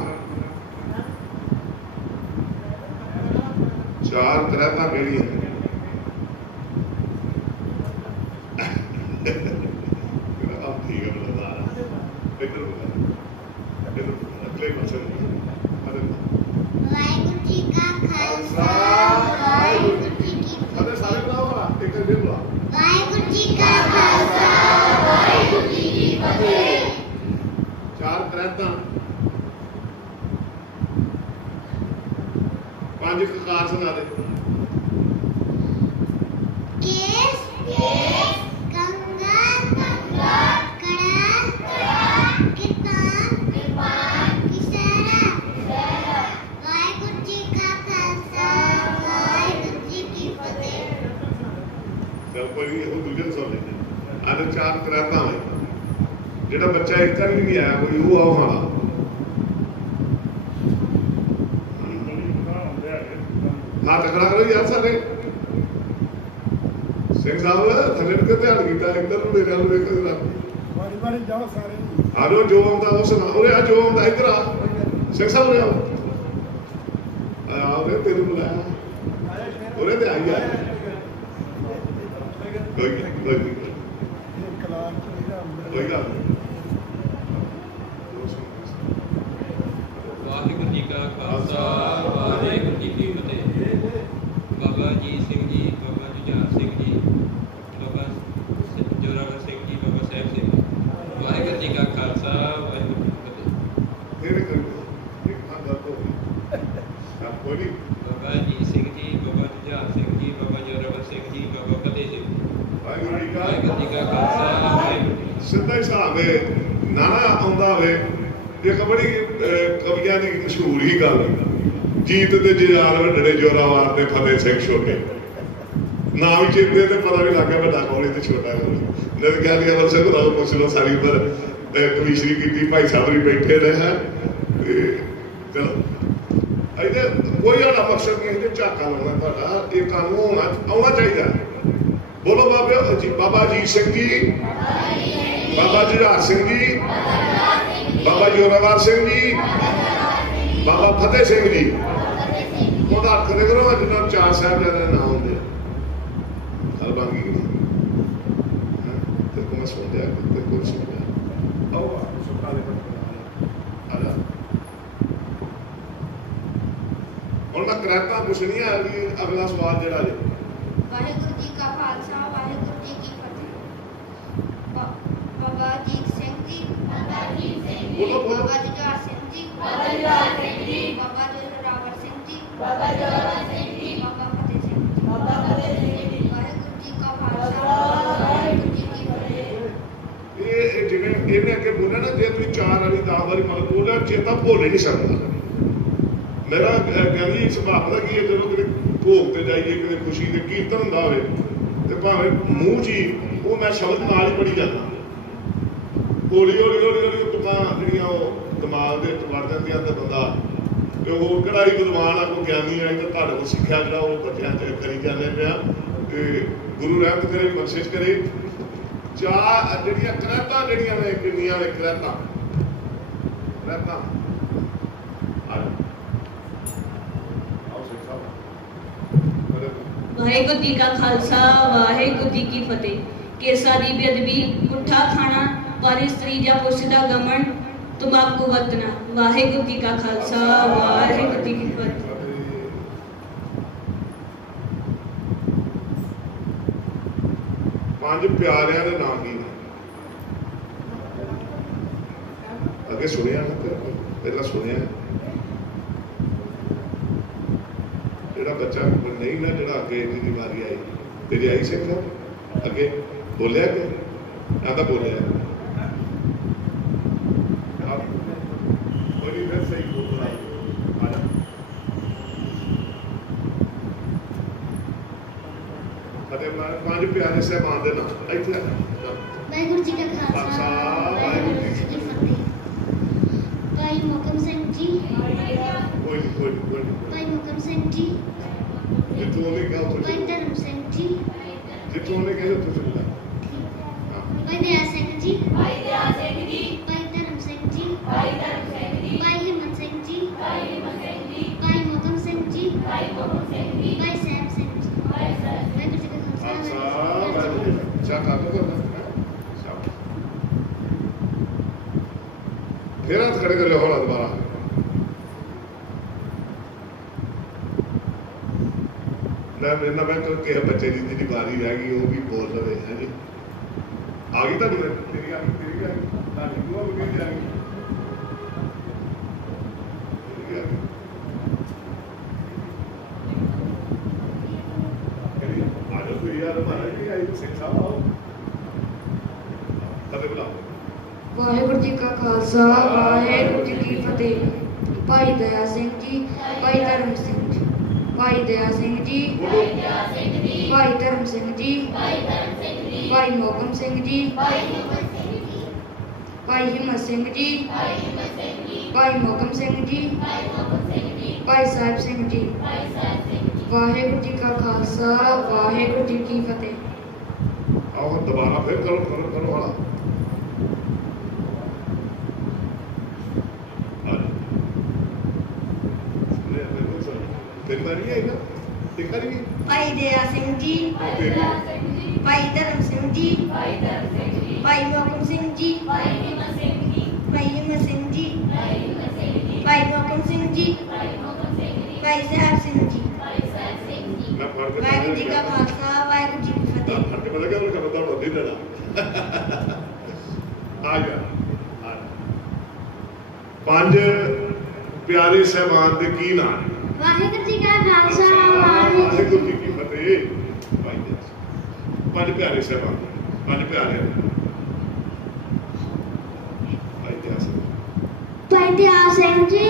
केड़ियां? ठीक है बता इधर अगले पासे। वाहिगुरु जी का खालसा वाहिगुरु जी की फतेह। सारे बुलाओ एक एक बुलाओ। वाहिगुरु जी का खालसा वाहिगुरु जी की फतेह। 4 करैतां, 5 ककार सुना दे। केस कंगा कड़ा कृपान किसारा। वाहिगुरु जी का खालसा वाहिगुरु जी की फतेह। चल कोई वो दूजे सुन लेते। आज 4 करैतां में जेड़ा बच्चा एक भी नहीं आया कोई वो आओ हाँ हाथ खड़ा करो यार सारे। सिंह साहब थले के ध्यान किया इधर मेरे वाल वेख जरा बारी जाओ सारे आरो जो आंदा वो सुना ओरे आ जो आंदा इधर आ सिंह साहब रे आओ रे तेरे बुलाया ओरे ते आई यार कोई गल सीधा हिसाब है नाना आता हो एक बड़ी कविया की मशहूर ही गल जीत दे जलाल वड्डे जोरावर ते फतेह सिंह छोटे ना भी चेते तो पता भी लग गया वड्डा कौन ते छोटा कौन नहीं कह लिया बस खुदा को पूछ लो सारी पर कमीशरी की भाई साहब भी बैठे रहे हैं चलो अजे कोई साडा मकसद नहीं है झाका लाना तुहाडा ये काम होना आना चाहिए बोलो बाबा अजीत सिंह जी बाबा जुझार सिंह जी बाबा जोरावर सिंह जी बाबा फतेह सिंह जी ਉਹਦਾ अर्थ दे करो जिन्होंने चार साहिबजादे के नाम होंगे गल बन गई तेरे को मैं सुन लिया तेरे को सुन लिया आओ और मैं करैक्टर कुछ नहीं है अभी अगला सवाल जरा है वाहिगुरु जी का खालसा वाहिगुरु जी की फतेह बाबा अजीत सिंह जी बाबा जुझार सिंह जी बाबा जोरावर सिंह जी बाबा फतेह सिंह जी वाहिगुरु जी का खालसा वाहिगुरु जी की फतेह ये जिवें इन्हें अगे बोला ना जे तुम 4 वाली 10 वाली मतलब बोला चेता भुल ही नहीं सकता मेरा कहनी सुभाव का की है जो कि भोग से जाइए कि खुशी के कीर्तन होंगे हो तो भावे मूँह च ही वो मैं शब्द नाल ही पढ़ी जाना हौली हौली हौली हौली तुकां जिहड़ियां दिमाग दे वड़ जांदियां ते बंदा तो वो कढ़ाई विद्वान आ कोई ज्ञानी आई तो तुहाडे कोल सिक्ख्या जिहड़ा वो बच्चों च करी जाने पिया ते गुरु रहमत करे बख्शिश करे चार जिहड़ियां करैतां जिहड़ियां ने किन्नियां ने करैतां वाहिगुरु जी का खालसा वाहिगुरु जी की फतेह केसा दी बेअदबी पुट्ठा खाना पर स्त्री या पुरुष का गमन तंबाकू वरतना वाहिगुरु जी का खालसा वाहिगुरु जी की फतेह 5 प्यारिਆਂ ਦੇ नाम की अगे सुनिया ना पहला सुनिया ਜਿਹੜਾ ਬੱਚਾ नहीं ना ਜਿਹੜਾ अगे जी बारी आई तेरी आई सिंह साहब अगे बोलिया कि आंदा बोलिया सही पांच प्यारे साहबान दे नाम इत्थे वाहिगुरु जी का खालसा वाहिगुरु जी की फतेह भाई मोहकम सिंह जी भाई मोहकम सिंह जी जितों ने कहा तो भाई धर्म सिंह जी जितों ने कहा तो चलता भाई दया सिंह जी भाई धर्म सिंह जी भाई हिम्मत सिंह जी भाई मोहकम सिंह जी भाई सैम सिंह जी वाहिगुरु जी का खालसा फिर हाथ खड़े कर लो हौला दोबारा मैं किसी बच्चे की बारी रह गई वो भी बोल रहे हैं जी आ गई तेरी आ गई वाहिगुरु जी का खालसा वाहिगुरु जी की फतेह भाई दया सिंह जी भाई धर्म सिंह जी भाई दया सिंह जी भाई धर्म सिंह जी भाई मोहकम सिंह जी भाई हिम्मत सिंह जी भाई मोहकम सिंह जी भाई साहिब सिंह जी वाहिगुरु जी का खालसा वाहिगुरु जी की फतेह आओ दोबारा फिर करो वाला भाई दया सिंह जी भाई धर्म सिंह जी भाई मोहकम सिंह जी भाई हिम्मत सिंह जी भाई मोहकम सिंह जी भाई साहब सिंह जी वाहिगुरु जी का खालसा वाहिगुरु जी की फतेह पांच प्यारे साहबान के की नाम वाहिगुरु जी का खालसा वाहिगुरु जी की फतेह पांच प्यारे साहबान पांच प्यारे जी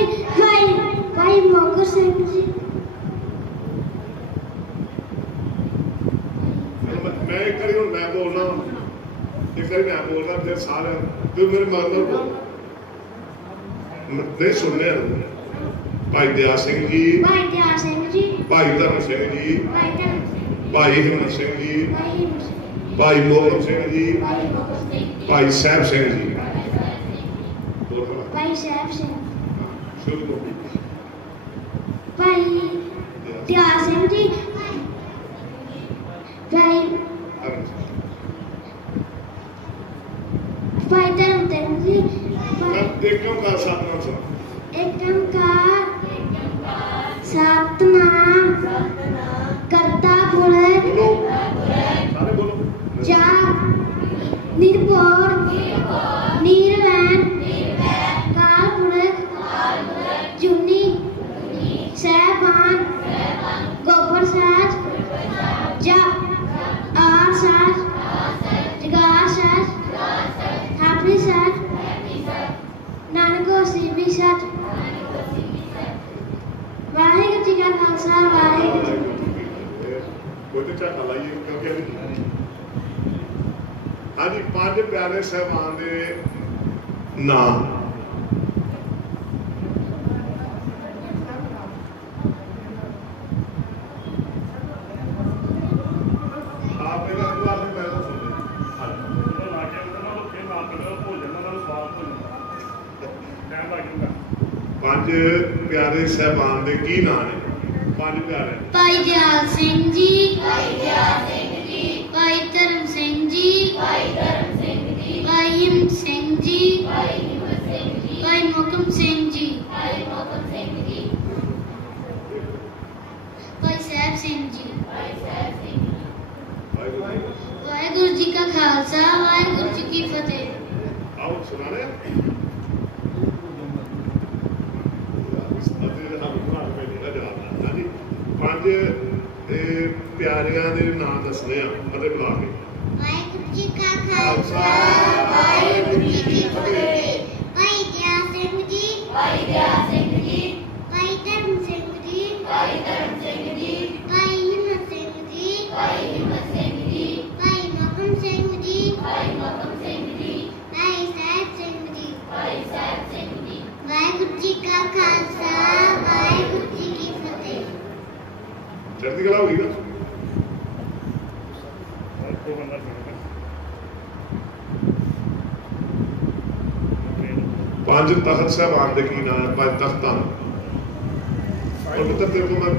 भाई मोकर सिंह जी। मैं एक बारी हूँ मैं बोलना, एक बारी मैं बोलना, फिर सारे जो मेरे मगल बोल नहीं सुनने। भाई दया सिंह जी, भाई दया सिंह जी, भाई धर्म सिंह जी, भाई धर्म सिंह, भाई हिम्मत सिंह जी, भाई हिम्मत सिंह, भाई मोहन सिंह जी, भाई मोकर सिंह, भाई साहब सिंह जी। भाई साहब सिंह, शुरू करो। भाई दया सिंह जी, भाई धर्म सिंह जी, एकम का सतनाम सुन। एकम का सतनाम करता पुरख बोलो सारे बोलो। जा निर्भर निर्वैन काल पुरख जुनी सहबान गोबर साज जा आर साज जगार साज हाफी साज नानको सीबी साज। वाहिगुरू जी का खालसा वाहिगुरू जी कोई तो झटका लाइए क्योंकि हाँ जी पांच प्यारे साहबान के नाम पांच प्यारे साहबान के की नाम है? पांच प्यारे भाई दयाल सिंह जी, भाई धर्म सिंह जी, भाई हिम्मत सिंह जी, भाई मोहकम सिंह जी, भाई साहब सिंह जी। वाहिगुरू जी का खालसा वाहिगुरू जी की फतेह। आओ सुना रहे पांच प्यारियां दे नाम दसने मतलब बुला के। वाहिगुरू जी का खालसा वाहिगुरू जी की फतेह। भाई दया सिंह जी, भाई धर्म सिंह जी, भाई हिम्मत सिंह जी, भाई मोहकम सिंह जी, भाई साहब सिंह जी। वाहिगुरू जी का खालसा वाहिगुरू जी की फतेह। चढ़ती कला होगी ना। पांच तख्त साहबान के की नाम है? पांच तख्तां और मतलब तेरे को मैं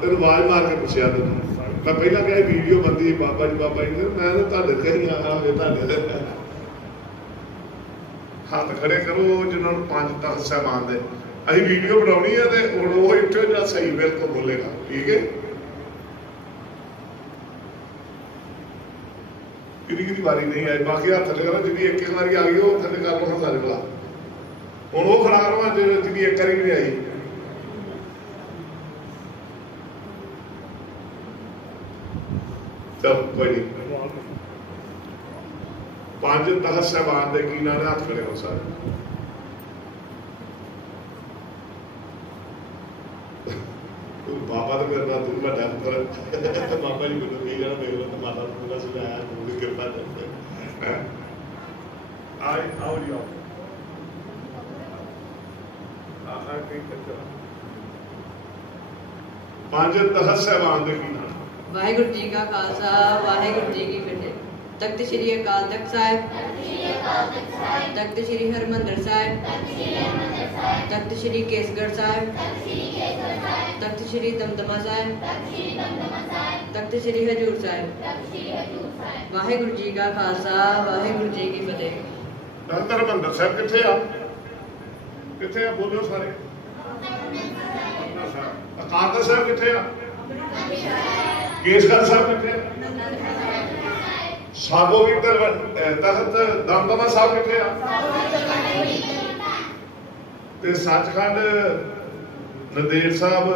तेरे आवाज मार के पूछा तेन मैं पहला क्या वीडियो बनती बाबा जी मैं कही हाथ खड़े करो जिन्होंने पांच तख्त साहबान दे अभी वीडियो बनानी है तो हूँ वो इट्ठो जो सही बिल्कुल बोलेगा ठीक है। कि बारी नहीं आई बाकी हाथ थले करो जी एक बारी आ गई वो थले कर लो सारे भला हूँ वो खड़ा करो जी एक बारी भी नहीं आई। चलो कोई नहीं पांच तख्त साहबान के की नाम हाथ खड़े हो सारे। बाबा तो मेरे नाल तू बड़ा पर बाबा जी को नहीं जाना मेरे तो माता पूरा सुनाया पूरी कृपा करते हैं आई आओ जी आओ पांच तख्त साहबान के की नाम। वाहिगुरू जी का खालसा वाहिगुरू जी की फतेह। तख्त श्री अकाल तख्त साहिब, तख्त श्री हरमंदर साहिब, तख्त श्री केसगढ़ साहिब, तख्त श्री दमदमा साहिब, तख्त श्री हजूर साहिब। वाहिगुरू जी का खालसा वाहिगुरू जी की फतेह। हरमंदर साहिब किथे आ बोलो सारे। अकाल तख्त साहिब किथे आ? केसगढ़ साहिब किथे आ? साबो की तख्त दमदमा साहब किथे आ? ते सचखंड नंदेड़ साहब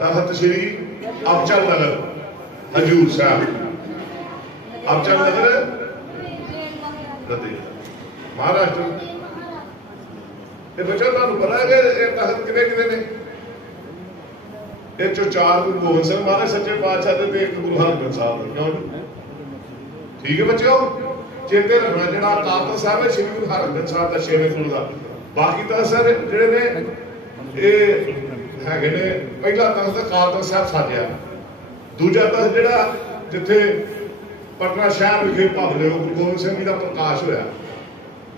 तख्त श्री अबचल नगर हजूर साहब अबचल नगर नंदेड़ महाराष्ट्र ਤੇ ਬੱਚੋ ਤੁਹਾਨੂੰ ਪਤਾ ਹੈ ਕਿ ਇਹ ਤਖਤ ਕਿਹਦੇ ਨੇ? ਇਹ ਚੋਂ 4 ਗੁਰੂ ਗੋਬਿੰਦ ਸਿੰਘ ਮਹਾਰਾਜ ਸੱਚੇ ਪਾਤਸ਼ਾਹ ਦੇ ਤੇ 1 ਗੁਰੂ ਹਰਗੋਬਿੰਦ ਸਾਹਿਬ ਦੇ। ਕਿਉਂ? ਠੀਕ ਹੈ ਬੱਚਿਓ, ਚੇਤੇ ਰੱਖਣਾ ਜਿਹੜਾ ਅਕਾਲ ਤਖਤ ਸਾਹਿਬ ਹੈ ਸ੍ਰੀ ਗੁਰੂ ਹਰਗੋਬਿੰਦ ਸਾਹਿਬ ਦਾ 6ਵੇਂ ਗੁਰੂ ਦਾ। ਬਾਕੀ ਤਾਂ ਸਰ ਜਿਹੜੇ ਨੇ ਇਹ ਹੈਗੇ ਨੇ, ਪਹਿਲਾ ਤਖਤ ਅਕਾਲ ਤਖਤ ਸਾਹਿਬ ਸਾਜਿਆ, ਦੂਜਾ ਤਖਤ ਜਿਹੜਾ ਜਿੱਥੇ ਪਟਨਾ ਸ਼ਹਿਰ ਵਿਖੇ ਭਗਲੇ ਗੁਰੂ ਗੋਬਿੰਦ ਸਿੰਘ ਜੀ ਦਾ ਪ੍ਰਕਾਸ਼ ਹੋਇਆ,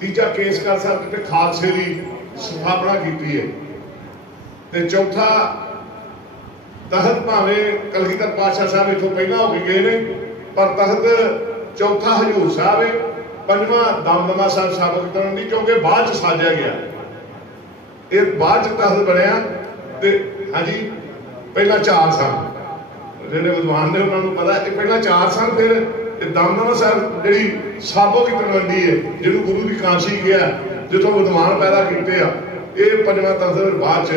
ਤੀਜਾ ਕੇਸਗੜ੍ਹ ਸਾਹਿਬ ਜਿੱਥੇ ਖਾਲਸੇ ਦੀ ਸਥਾਪਨਾ ਕੀਤੀ ਹੈ, ਤੇ ਚੌਥਾ ਤਖਤ ਭਾਵੇਂ ਕਲਗੀਧਰ ਪਾਤਸ਼ਾਹ ਸਾਹਿਬ ਇੱਥੋਂ ਪਹਿਲਾਂ ਹੋ ਕੇ ਗਏ ਨੇ, ਪਰ ਤਖਤ ਚੌਥਾ ਹਜ਼ੂਰ ਸਾਹਿਬ ਹੈ, ਪੰਜਵਾਂ ਦਮਦਮਾ ਸਾਹਿਬ ਸਾਬਤ ਕਰਨ ਦੀ, ਕਿਉਂਕਿ ਬਾਅਦ ਚ ਸਾਜਿਆ ਗਿਆ, ਇਹ ਬਾਅਦ ਚ ਤਖਤ ਬਣਿਆ। ਤੇ ਹਾਂਜੀ ਪਹਿਲਾਂ 4 ਸਨ, ਜਿਹੜੇ ਵਿਦਵਾਨ ਨੇ ਉਹਨਾਂ ਨੂੰ ਪਤਾ, ਇਹ ਪਹਿਲਾਂ 4 ਸਨ, ਫਿਰ ਦਮਦਮਾ ਸਾਹਿਬ ਜਿਹੜੀ ਸਾਬੋ ਕੀ ਤਲਵੰਡੀ ਹੈ, ਜਿਹਨੂੰ ਗੁਰੂ ਦੀ ਕਾਂਸ਼ੀ ਕਿਹਾ, ਜਿੱਥੋਂ ਵਿਦਵਾਨ ਪੈਦਾ ਕੀਤੇ ਆ, ਇਹ ਪੰਜਵਾਂ ਤਖਤ ਬਾਅਦ ਚ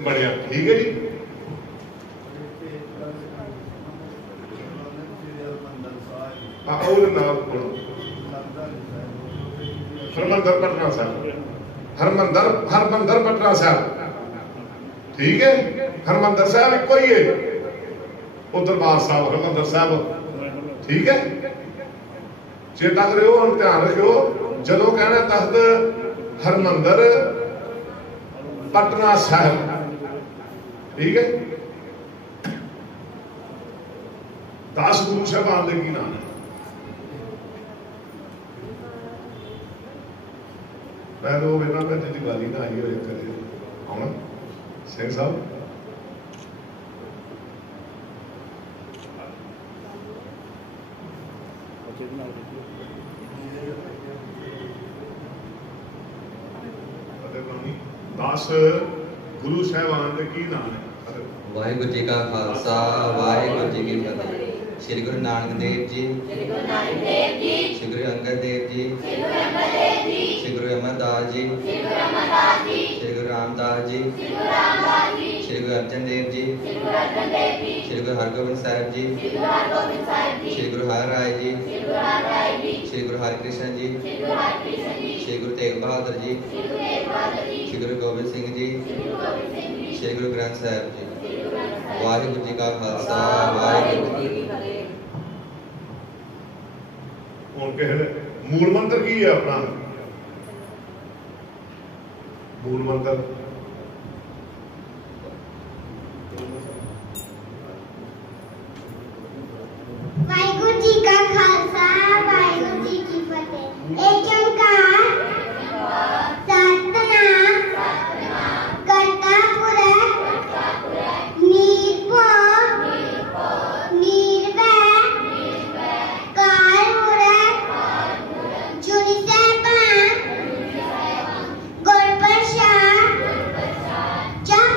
ਬਣਿਆ। ਠੀਕ ਹੈ ਜੀ। ਉਹਦੇ ਨਾਲ ਹਰਮੰਦਰ ਪਟਨਾ ਸਾਹਿਬ, ਹਰਮੰਦਰ ਪਟਨਾ ਸਾਹਿਬ। ਠੀਕ ਹੈ, ਹਰਮੰਦਰ ਸਾਹਿਬ ਇੱਕੋ ਹੀ ਹੈ, ਉਹ ਦਰਬਾਰ ਸਾਹਿਬ ਹਰਮੰਦਰ ਸਾਹਿਬ। ਠੀਕ ਹੈ, ਚੇਤਾ ਕਰਿਓ, ਹੁਣ ਧਿਆਨ ਰੱਖਿਓ, ਜਦੋਂ ਕਹਿਣਾ ਤਖਤ ਹਰਮੰਦਰ ਪਟਨਾ ਸਾਹਿਬ। ਠੀਕ ਹੈ, 10 ਗੁਰੂ ਸਾਹਿਬਾਨ ਦੇ ਕੀ ਨਾਮ ਹੈ? मैं तो मेरा मैं तेरी गाली ना आई हो एक करे आना सिंह साहब दस गुरु साहबान के की नाम है? वाहिगुरु जी का खालसा वाहिगुरु जी की फतेह। श्री गुरु नानक देव जी, श्री गुरु अंगद देव जी, श्री गुरु अमरदास जी, श्री गुरु रामदास जी, श्री गुरु अर्जन देव जी, श्री गुरु हरगोबिंद साहिब जी, श्री गुरु हर राय जी, श्री गुरु हरकृष्ण जी, श्री गुरु तेग बहादुर जी, श्री गुरु गोबिंद सिंह जी, श्री गुरु ग्रंथ साहिब जी। वाहिगुरु जी का खालसा वाहिगुरु जी की फतेह। मूल मंत्र की है अपना? मूल मंत्र वाहिगुरु जी का खालसा वाहिगुरु जी की फतेह। एक ओंकार सतनाम करता पुरख निरभव निर्वैर काल मूरत जुनि सैभान गुर प्रसाद जप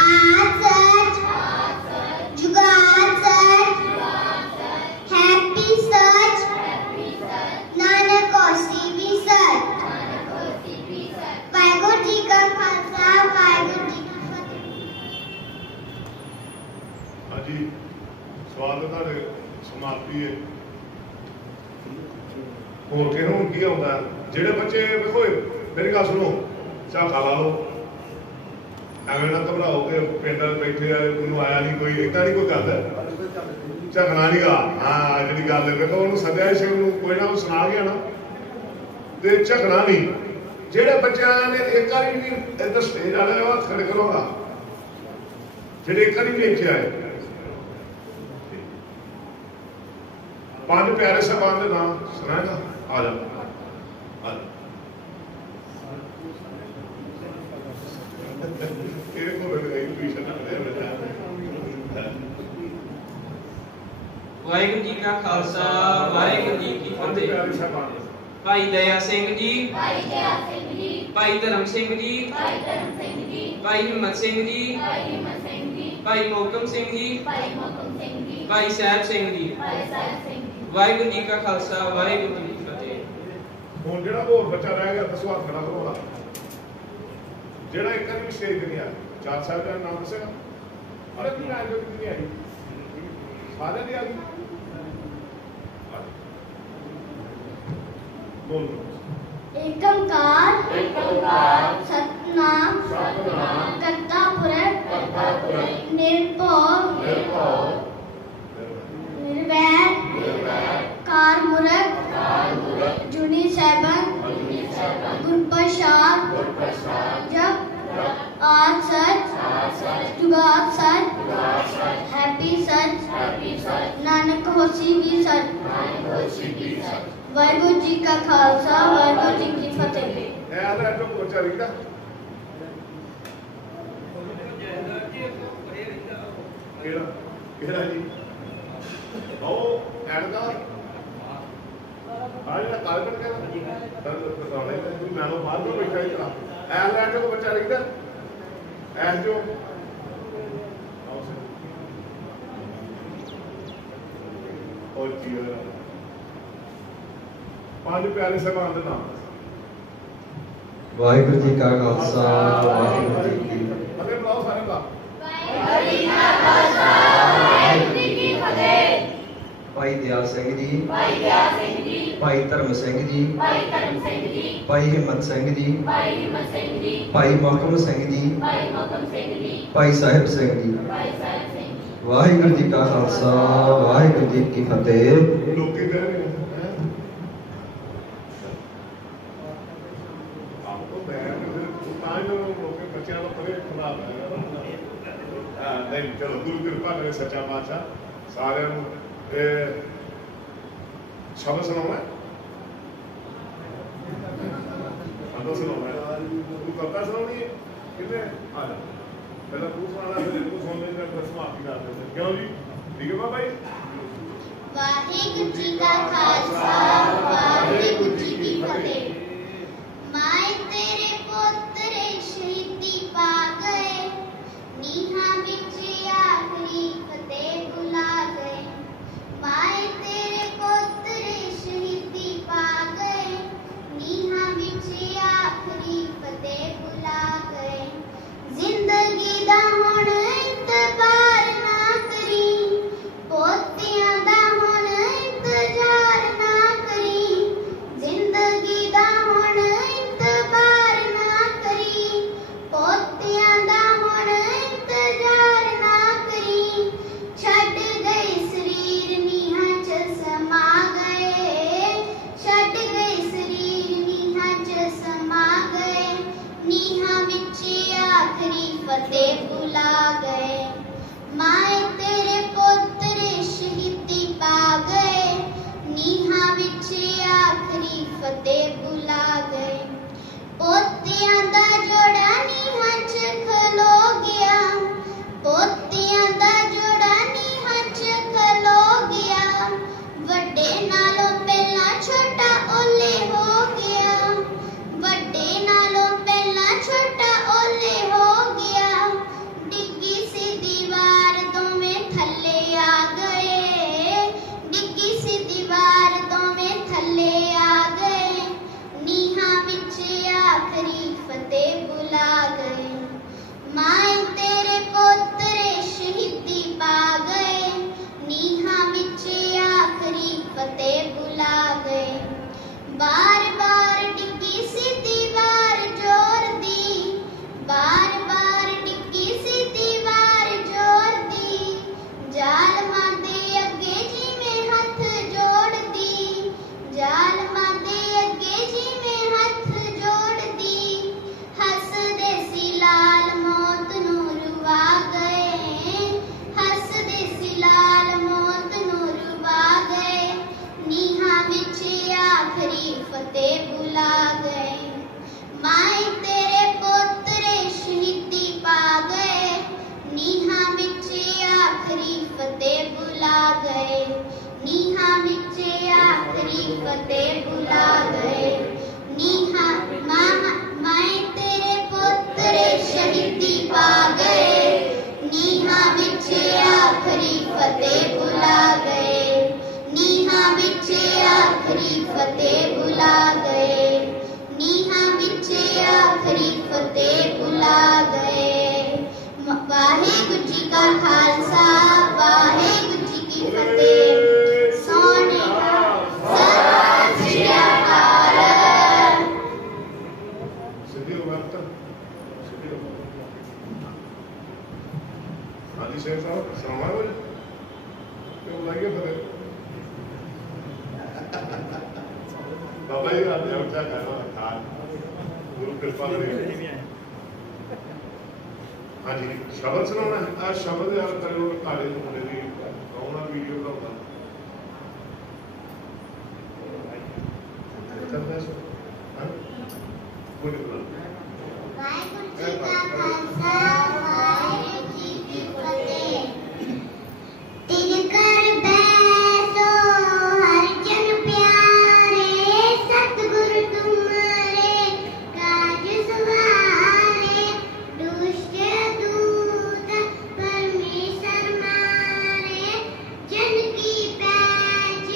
आद सच जुगाद सच हैप्पी सच नानक होसी भी सच। वाहिगुरु जी का खालसा वाहिगुरु जी की फतेह। हाँ जी, सवाल तो समाप्ति है। होर किहनूं की आउंदा? ਜਿਹੜੇ ਬੱਚੇ ਵੇਖੋ ਮੇਰੀ ਗੱਲ ਸੁਣੋ, ਝਾਕਾ ਲਾ ਲਓ, ਐਵੇਂ ਨਾ ਘਬਰਾਓ ਕਿ ਪਿੰਡ ਬੈਠੇ ਆ ਮੈਨੂੰ ਆਇਆ ਨਹੀਂ ਕੋਈ, ਏਦਾਂ ਨਹੀਂ ਕੋਈ ਗੱਲ ਹੈ। ਝਕਣਾ ਨਹੀਂ ਗਾ, ਹਾਂ ਜਿਹੜੀ ਗੱਲ ਹੈ ਵੇਖੋ ਉਹਨੂੰ ਸੱਦਿਆ ਸਿੰਘ ਨੂੰ, ਕੋਈ ਨਾ ਉਹ ਸੁਣਾ ਗਿਆ ਨਾ, ਤੇ ਝਕਣਾ ਨਹੀਂ। ਜਿਹੜੇ ਬੱਚਿਆਂ ਨੇ ਇੱਕ ਵਾਰੀ ਵੀ ਇੱਧਰ ਸਟੇਜ ਵਾਲੇ ਉਹ ਖੜੇ ਕਰੋਗਾ, ਜਿਹੜੇ ਇੱਕ ਵਾਰੀ ਵੀ ਇੱਥੇ ਆਏ, 5 ਪਿਆਰੇ ਸਾਹਿਬਾਨ ਦੇ ਨਾਮ ਸੁਣਾਏਗਾ। ਆ ਜਾ वाहिगुरु जी का खालसा वाहिगुरु जी की फतेह। भाई दया सिंह जी, भाई धर्म सिंह जी, भाई हिम्मत सिंह जी, भाई मोहकम सिंह जी, भाई साहब सिंह जी। वाहिगुरु जी का खालसा वाहिगुरु जी की फतेह। ਹੁਣ ਜਿਹੜਾ ਹੋਰ ਬੱਚਾ ਰਹਿ ਗਿਆ ਦੱਸੋ ਹੱਥ ਖੜਾ ਕਰੋ, ਜਿਹੜਾ ਇੱਕ ਵਾਰੀ ਵੀ ਸਟੇਜ ਤੇ ਨਹੀਂ ਆਇਆ। 4 ਸਾਹਿਬ ਦਾ ਨਾਮ ਦੱਸੇਗਾ? ਅਰੇ ਕਿੰਨਾ ਆਇਆ ਕਿ ਨਹੀਂ ਆਈ? ਸਾਰੇ ਦੀ ਆ ਗਈ। ਬੋਲੋ एकंकार सतनाम करता पुरख निर्भव निर्वैर कार मूरख जुनी सैबन गुण प्रसाद जब आज सच जुगात सच हैप्पी सच नानक होसी भी सच वाहिगुरु जी का खालसा वाहिगुरु जी की फतेह। आधा तो बच्चा लिखता केड़ा केड़ा जी ओ एडगा आज ना काल कर के तर बताने का तू नानो बाहर में बैठा ही था एल एड को बच्चा लिखता एस जो और जी पांच प्यारे समान दे नाम वाहिगुरु जी का खालसा वाहिगुरु जी की फतेह बुलाओ सारे का वाहिगुरु जी का खालसा वाहिगुरु जी की फतेह। भाई दयाल सिंह जी भाई दयाल सिंह जी भाई धर्म सिंह जी भाई धर्म सिंह जी भाई हिम्मत सिंह जी भाई हिम्मत सिंह जी भाई मोहकम सिंह जी भाई मोहकम सिंह जी भाई साहिब सिंह जी भाई साहिब सिंह जी। वाहिगुरु जी का खालसा वाहिगुरु जी की फतेह। लोकी कह रहे हैं आपको बहन फिर पांच लोग बच्चे का परे खराब है नहीं चलो गुरु कृपा करे सच्चा पातशाह सारे शब्द सुनाओ है शब्द सुनाओ है तू करता सुनाओ नहीं कितने आ जा पहले तू सुनाना फिर तू सुनने का प्रश्न आपकी करते हैं क्यों जी ठीक है भाई वाहिगुरु जी का खालसा वाहिगुरु जी की फतेह। माए तेरे पोतरे शहीदी पा गए नीहा विच आखरी फतेह बुला गए। माए तेरे पोतरे शहीदी पा गए नीहा विच आखरी फतेह बुला गए। जिंदगी दा हुण इंतजार ना करी पोतियां दा हुण इंतजार ना करी जिंदगी ਬੱਚਾ ਕਰਨਾ था गुरु कृपा करेगी। हाँ जी शब्द सुनाना है आज शब्द याद करो ताले मुंडे दी कौन वीडियो बनाउंदा करना है हां कोई नहीं ਵਾਹਿਗੁਰੂ ਜੀ ਕਾ ਖਾਲਸਾ ਵਾਹਿਗੁਰੂ ਜੀ ਕੀ ਫਤਿਹ। ਤਿਨ ਕਰ ਬੈਸੋ ਹਰ ਜਨ ਪਿਆਰੇ ਸਤਿਗੁਰ ਤੁਮਾਰੇ ਕਾਜ ਸਵਾਰੇ ਦੁਸ਼ਟ ਦੂਤ ਪਰਮੇਸ਼ਰ ਮਾਰੇ ਜਨ ਕੀ ਪੈਜ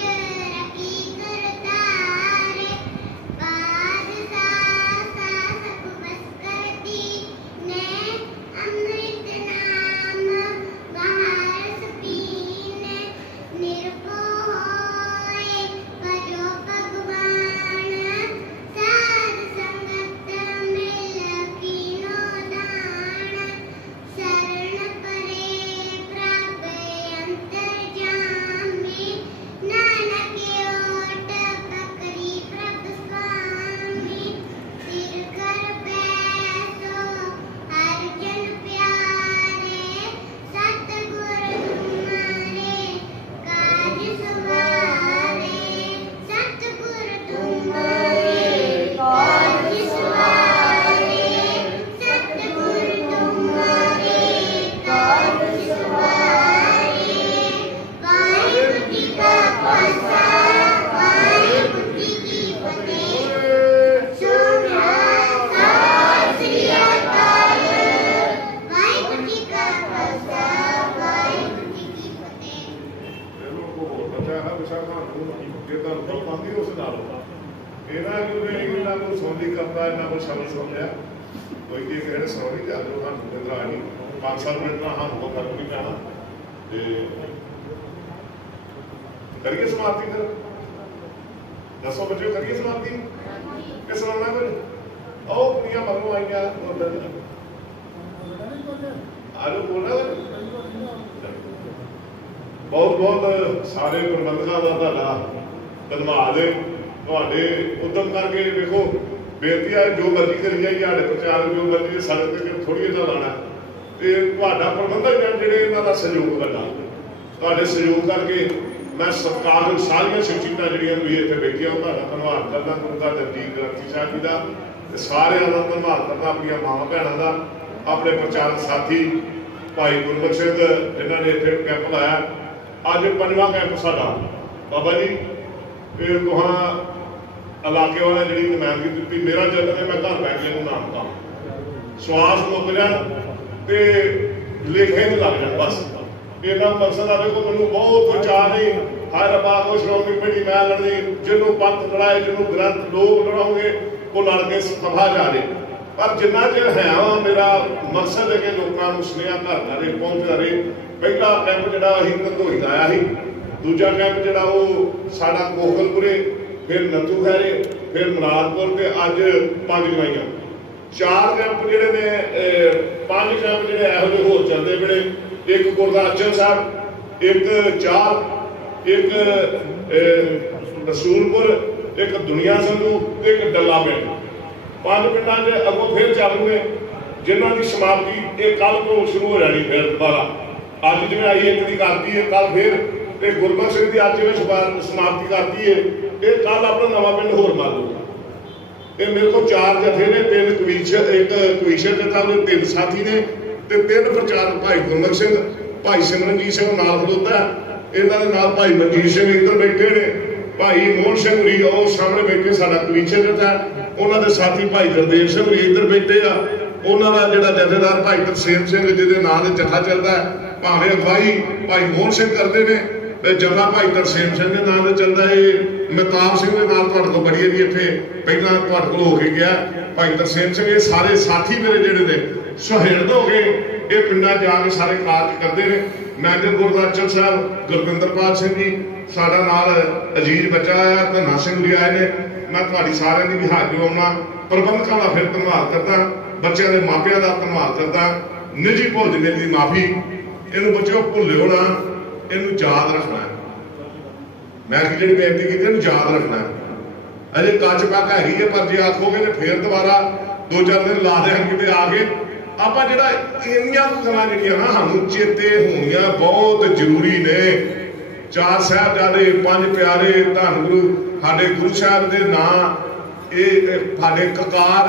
ਰਖੀ ਕਰਤਾਰੇ ਬਾਦਸ਼ਾਹ ਸਭ ਬਸ ਕਰਤੀ ਨੇ ਅੰਮ੍ਰਿਤ ਨਾਮ ਬਹਾਰਸ ਪੀਨੇ ਨਿਰਭਉ ਹੋਏ ਭਜੋ ਭਗਵਾਨ ਸਾਧ ਸੰਗਤ ਮਿਲ ਕੀਨੋ ਦਾਨ ਸ਼ਰਨ ਪਰੇ ਪ੍ਰਭ ਅੰਤਰ ਜਾਮੇ ਨਾਨਕ ਓਟ ਪਕਰੀ ਪ੍ਰਭ ਸੁਆਮੀ ਸਿਰ ਕਰ ਬੈਸੋ ਹਰ ਜਨ ਪਿਆਰੇ ਸਤਿਗੁਰ ਤੁਮਾਰੇ ਕਾਜ ਸਵਾਰੇ ਸਤਿਗੁਰ ਤੁਮਾਰੇ ਕਾਜ ਸਵਾਰੇ ਸਤਿਗੁਰ ਤੁਮਾਰੇ ਕਾਜ ਸਵਾਰੇ ਵਾਹਿਗੁਰੂ ਜੀ ਕਾ ਖਾਲਸਾ ਵਾਹਿਗੁਰੂ ਜੀ ਕੀ ਫਤਿਹ। ਸੋਹਣਾ ਸਤਿ ਸ੍ਰੀ ਅਕਾਲ। ਵਾਹਿਗੁਰੂ ਜੀ ਕਾ ਖਾਲਸਾ ਵਾਹਿਗੁਰੂ ਜੀ ਕੀ ਫਤਿਹ। ਇਹਨੂੰ ਕੋ ਹੋਰ ਬੱਚਾ ਹੈ ਵਿਸ਼ਾਖਾ ਨੂੰ ਜੇ ਤਾਂ ਬਹੁਤ ਮੰਦੀ ਉਸ ਨਾਲ ਇਹਨਾਂ ਨੂੰ ਇਹਨਾਂ ਨੂੰ ਸੌਂਦੀ ਕਰਦਾ ਇਹਨਾਂ ਨੂੰ ਸ਼ਬਦ ਸੁਣ ਲਿਆ ਕੋਈ ਕੀ ਕਹੇ ਸੌਂਦੀ ਤੇ ਆਜੋ ਹਾਂ ਬੰਦਾ ਨਹੀਂ 5-7 ਮਿੰਟ ਨਾਲ ਹਾਂ ਉਹ ਕਰ ਨਹੀਂ ਪੈਣਾ ਤੇ ਕਰੀਏ ਸਮਾਪਤੀ ਫਿਰ ਦੱਸੋ ਬੱਚਿਓ ਕਰੀਏ ਸਮਾਪਤੀ ਕਿਸ ਸੁਣਾਉਣਾ ਕੁਝ ਉਹ ਕੁੜੀਆਂ ਮਗਰੋਂ ਆਈਆਂ ਉਧਰ ਆਲੂ ਬੋਲਣਾ ਬਹੁਤ ਬਹੁਤ ਸਾਰੇ ਪ੍ਰਬੰਧਕਾਂ ਦਾ ਤੁਹਾਡਾ ਧੰਨਵਾਦ ਤੁਹਾਡੇ ਉਦਮ ਕਰਕੇ ਵੇਖੋ ਬੇਨਤੀ ਹੈ ਜੋ ਮਰਜ਼ੀ ਕਰੀ ਜਾਈਏ ਸਾਡੇ ਪ੍ਰਚਾਰ ਜੋ ਮਰਜ਼ੀ ਸਾਡੇ ਤੇ ਥੋੜੀ ਜਿਹਾ ਲਾਣਾ ਤੇ ਤੁਹਾਡਾ ਪ੍ਰਬੰਧਕ ਜਿਹੜੇ ਇਹਨਾਂ ਦਾ ਸਹਿਯੋਗ ਕਰਨਾ ਤੁਹਾਡੇ ਸਹਿਯੋਗ ਕਰਕੇ ਮੈਂ ਸਰਕਾਰ ਸਾਰੀਆਂ ਸ਼ਖਸੀਅਤਾਂ ਜਿਹੜੀਆਂ ਤੁਸੀਂ ਇੱਥੇ ਬੈਠੀਆਂ ਤੁਹਾਡਾ ਧੰਨਵਾਦ ਕਰਦਾ ਗੁਰੂ ਦਾ ਜਗਜੀਤ ਗ੍ਰੰਥੀ ਸਾਹਿਬ ਜੀ ਦਾ ਤੇ ਸਾਰਿਆਂ ਦਾ ਧੰਨਵਾਦ ਕਰਦਾ ਆਪਣੀਆਂ ਮਾਵਾਂ ਭੈਣਾਂ ਦਾ ਆਪਣੇ ਪ੍ਰਚਾਰਕ ਸਾਥੀ ਭਾਈ ਗੁਰਬਖਸ਼ ਸਿੰਘ ਜਿਨ੍ਹਾਂ ਨੇ ਇੱਥੇ ਕੈਂਪ ਲਾਇਆ ਅੱਜ 5ਵਾਂ ਕੈਂਪ ਸਾਡਾ ਬਾਬਾ ਜੀ ਫਿਰ ਤੁਹਾਂ ਇਲਾਕੇ ਵਾਲਾ ਜਿਹੜੀ ਨੁਮਾਇੰਦਗੀ ਦਿੱਤੀ ਮੇਰਾ ਜਦ ਨੇ ਮੈਂ ਘਰ ਬੈਠ ਨੂੰ ਨਾਮ ਤਾਂ ਸਵਾਸ ਮੁੱਕ ਜਾਣ ਤੇ ਲਿਖੇ ਨੂੰ ਲੱਗ ਜਾਣ ਬਸ ਇਹਦਾ ਮਕਸਦ ਆ ਵੇਖੋ ਮੈਨੂੰ ਬਹੁਤ ਚਾਅ ਨਹੀਂ ਹਰ ਰੱਬਾ ਕੋ ਸ਼੍ਰੋਮਣੀ ਕਮੇਟੀ ਮੈਂ ਲੜਨੀ ਜਿਹਨੂੰ ਪੰਥ ਲੜਾਏ ਜਿਹਨੂੰ ਗ੍ਰੰਥ ਲੋਕ ਲੜਾਉਂਗੇ ਉਹ ਲੜ ਕੇ ਸਫਾ ਜਾ ਰਹੇ ਪਰ ਜਿੰਨਾ ਚਿਰ ਹੈ ਮੇਰਾ ਮਕਸਦ ਹੈ ਕਿ ਲੋਕਾਂ ਨੂੰ ਸੁਨੇਹਾ ਘਰ ਘਰੇ ਪਹੁੰਚਦਾ ਰਹੇ। ਪਹਿਲਾ ਕੈਂਪ ਜਿਹੜਾ ਅਸੀਂ ਧੰਦੋਈ ਦਾ ਆਇਆ ਸੀ ਦੂਜਾ ਕੈਂਪ ਜਿਹੜਾ ਉਹ ਸਾਡਾ ਕੋਕਲਪੁਰੇ ਫਿਰ ਨੱਥੂ ਖੈਰੇ ਫਿਰ ਮਰਾਦਪੁਰ ਤੇ ਅੱਜ 5 ਜੁਲਾਈਆਂ 4 ਕੈਂਪ ਜਿਹੜੇ ਨੇ 5 ਕੈਂਪ ਜਿਹੜੇ ਇਹੋ ਜਿਹੇ ਹੋਰ ਚੱਲਦੇ ਪਏ ਇੱਕ ਗੁਰਦਾਸਪੁਰ ਸਾਹਿਬ ਇੱਕ ਚਾਰ ਇੱਕ ਰਸੂਲਪੁਰ ਇੱਕ ਦੁਨੀਆ ਸੰਧੂ ਤੇ ਇੱਕ ਡੱਲਾ ਪਿੰਡ 5 ਪਿੰਡਾਂ ਦੇ ਅੱਗੋਂ ਫਿਰ ਚੱਲੂਗੇ ਜਿਨ੍ਹਾਂ ਦੀ ਸਮਾਪਤੀ ਇਹ ਕੱਲ ਤੋਂ ਸ਼ੁਰੂ ਹੋ ਜਾਣੀ ਫਿਰ ਦੁਬਾਰਾ ਅੱਜ ਜਿਵੇਂ ਆਈ ਇੱਕ ਦੀ ਕਰਤੀ ਹੈ ਕੱਲ ਫਿਰ ਤੇ ਗੁਰਬਖਸ਼ ਸਿੰਘ ਦੀ ਅੱਜ ਜਿਵੇਂ ਸਮਾਪਤੀ ਕਰਤੀ ਹੈ ਇਹ ਕੱਲ ਆਪਣਾ ਨਵਾਂ ਪਿੰਡ ਹੋਰ ਮੰਨ ਲਊਗਾ। ਇਹ ਮੇਰੇ ਕੋਲ 4 ਜਥੇ ਨੇ 3 ਕਵੀਸ਼ਰ ਇੱਕ ਕਵੀਸ਼ਰ ਜਥਾ ਦੇ 3 ਸਾਥੀ ਨੇ ਤੇ 3 ਪ੍ਰਚਾਰਕ ਭਾਈ ਗੁਰਬਖਸ਼ ਸਿੰਘ ਭਾਈ ਸਿਮਰਨਜੀਤ ਸਿੰਘ ਨਾਲ ਖਲੋਤਾ ਇਹਨਾਂ ਦੇ ਨਾਲ ਭਾਈ ਮਨਜੀਤ ਸਿੰਘ ਇੱਧਰ ਬੈਠੇ ਨੇ ਭਾਈ ਮੋਹਨ ਸਿੰਘ ਜੀ ਉਹ ਸਾਹਮਣੇ ਬੈਠੇ ਸਾਡਾ ਕਵੀਸ਼ਰ ਜਥਾ ਉਹਨਾਂ ਦੇ ਸਾਥੀ ਭਾਈ ਗੁਰਦੇਵ ਸਿੰਘ ਜੀ ਇੱਧਰ ਬੈਠੇ ਆ ਉਹਨਾਂ ਦਾ ਜਿਹੜਾ ਜਥੇਦਾਰ ਭਾਈ ਤਰਸੇਮ ਸਿੰਘ ਜਿਹਦੇ ਨਾਂ ਤੇ ਜਥਾ ਚੱਲਦਾ ਭਾਵੇਂ ਅਗਵਾਈ ਭਾਈ ਮੋਹਨ ਸਿੰਘ ਕਰਦੇ ਨੇ ਤੇ ਜਥਾ ਭਾਈ ਤਰਸੇਮ ਸਿੰਘ ਦੇ ਨਾਂ ਤੇ ਚੱਲਦਾ ਇਹ ਮਹਿਤਾਬ ਸਿੰਘ ਦੇ ਨਾਲ ਤੁਹਾਡੇ ਕੋਲ ਬੜੀ ਜੀ ਇੱਥੇ ਪਹਿਲਾਂ ਤੁਹਾਡੇ ਕੋਲ ਹੋ ਕੇ ਗਿਆ ਭਾਈ ਤਰਸੇਮ ਸਿੰਘ ਇਹ ਸਾਰੇ ਸਾਥੀ ਮੇਰੇ ਜਿਹੜੇ ਨੇ ਸੁਹਿਰਦ ਹੋ ਗਏ ਇਹ ਪਿੰਡਾਂ ਜਾ ਕੇ ਸਾਰੇ ਕਾਰਜ ਕਰਦੇ ਨੇ। ਮੈਨੇਜਰ ਗੁਰਦਾਸਪੁਰ ਸਾਹਿਬ ਗੁਰਵਿੰਦਰਪਾਲ ਸਿੰਘ ਜੀ ਸਾਡਾ ਨਾਲ ਅਜੀਜ਼ ਬੱਚਾ ਆਇਆ ਧੰਨਾ ਸਿੰਘ ਜੀ ਆਏ ਨੇ ਮੈਂ ਤੁਹਾਡੀ ਸਾਰਿਆਂ ਦੀ ਵੀ ਹਾਜ਼ਰ ਹੋਣਾ ਪ੍ਰਬੰਧਕਾਂ ਦਾ ਫਿਰ ਧੰਨਵਾਦ ਕਰਦਾ ਬੱਚਿਆਂ ਦੇ ਮਾਪਿਆਂ ਦਾ ਧੰਨਵਾਦ ਕਰਦਾ ਨਿੱਜੀ ਭੁੱਲ ਮੇਰੀ ਦੀ ਮਾਫੀ ਇਹਨੂੰ ਬੱਚਿਓ ਭੁੱਲਿਓ ਨਾ ਇਹਨੂੰ ਯਾਦ ਰੱਖਣਾ ਮੈਂ ਜਿਹੜੀ ਬੇਨਤੀ ਕੀਤੀ ਇਹਨੂੰ ਯਾਦ ਰੱਖਣਾ अजे कच पक हैगी है, पर जे आखोगे तो फिर दोबारा 2-4 दिन ला दें कि आ गए। आप जो इनिया गल्लां जिहड़ियां ना सानूं चेते होणियां बहुत जरूरी ने। 4 साहिबजादे 5 प्यारे धन गुरु साडे गुरु साहब के नाम ये साडे ककार।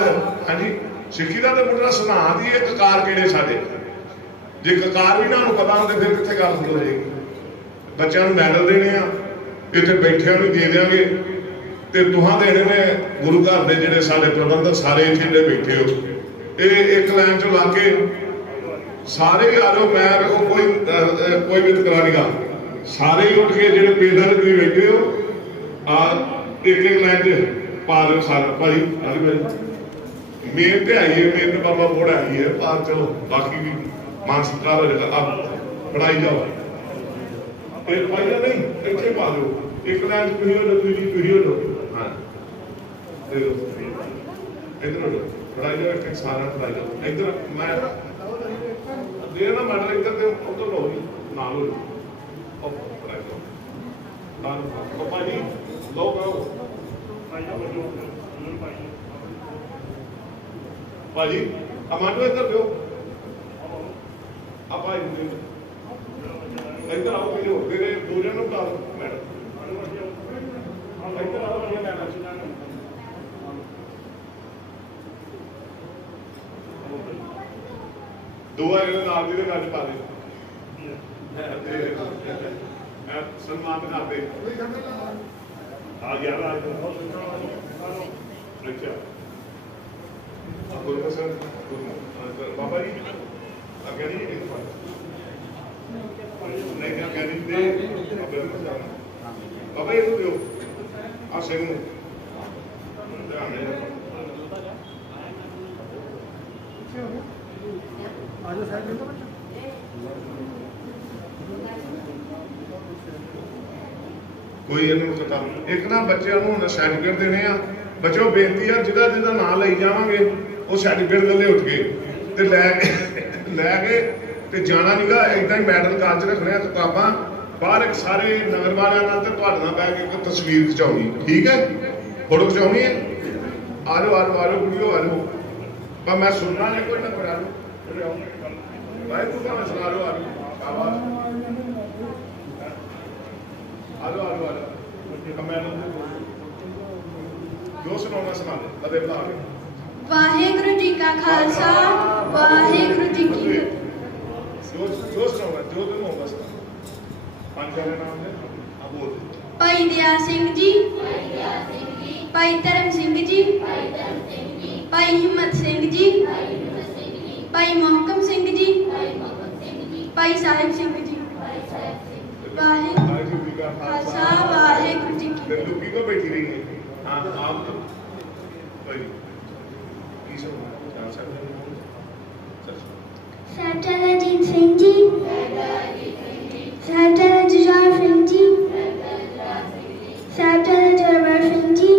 हाँ जी, सिक्खी का तो मुंडा सुना दी है ककार किहड़े साडे। जे ककार भी ना पता होंगे फिर कितने गल हो जाएगी। बच्चों मैडल देने आ, इतने बैठिया भी दे देंगे, तो तुहां देने ने गुरु घर के जिहड़े साडे प्रबंधक सारे इत्थे जिहड़े बैठे हो, ये एक लाइन चो ला के सारे आ जाओ। मैं कोई वितकरा नहीं गा, सारे ही उठ के जिहड़े पेड़ां ते तुसीं बैठे हो एक लाइन च पा दो सारे भाई। मेहनत आई है, मेहनत बाबा मोड़ आई है, पा चलो बाकी भी मान सत्कार हो जाएगा। अब पढ़ाई जाओ, नहीं इतने पा दो एक लाइन तुम हो लो, तुम हो लो। हाँ इधर हो लो, पढ़ाई जाओ, एक सारा पढ़ाई जाओ। इधर मैं देना मैडल इधर से उधर लो ना लो पढ़ाई जाओ। भाजी लो करो भाजी, अमांडो इधर दो आप इधर आओ, तेरे 2 जन उतार मैडम इधर आओ। दो नाल दी गल पा दे सन्मान करते आ गया। अच्छा बाबा जी आगे नहीं बाबा ये दो आ सिंह कोई एक ना बच्चों को सर्टिफिकेट देने आ। बच्चों बेनती है जिदा जिदा नाम लाई जावांगे वो सर्टिफिकेट गले उठ गए लैके ते जाना नहीं गा। इदा ही मैडल काल च रखने किताबां बाहर एक सारे नगर वालों तो बह के एक तस्वीर खिचानी। ठीक है, फोटो खिचानी है। आ जाओ आ जाओ आ जाओ कुड़ियो आ जाओ, पर मैं सुनना नहीं कोई ना कोई आ जाओ भाई तू क्या सुना लो। आ जाओ आ जाओ आ जाओ मैडल जो सुनाना सुना दे अदे बता के। वाहेगुरु जी का खालसा वाहेगुरु जी की जो सुनाना जो तुम होगा सुना। 5 जने नाम दे अब बोल। भाई दया सिंह जी, भाई धर्म सिंह जी, भाई हिम्मत सिंह जी, भाई मोहकम सिंह जी, भाई साहिब सिंह जी। वाहेगुरु जी का खालसा वाहेगुरु जी की। लुकी को बैठी रही है। हाँ आप भाई की सब साहिबजादा अजीत सिंह जी, साहिबजादा जुझार सिंह जी, साहिबजादा जोरावर सिंह जी,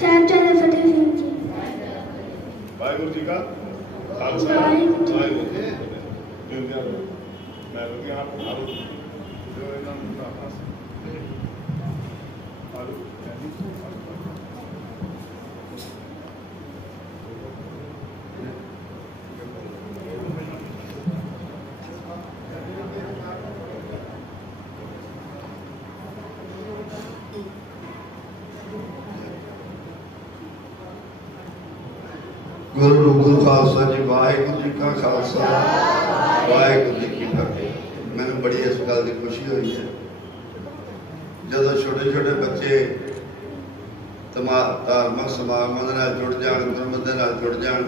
साहिबजादा फतेह सिंह जी। वाहेगुरु जी का खालसा वाहेगुरु जी की फतेह। मैं तो यहाँ पढ़ा लो जो इन्होंने गुरु रूगुल खालसा जी। वाहेगुरु जी का खालसा वाहेगुरु जी की फतेह। मैंने बड़ी इस गल की खुशी हुई है जो छोटे छोटे बच्चे धार्मिक समागम जुड़ जान, गुरमत जुड़ जान,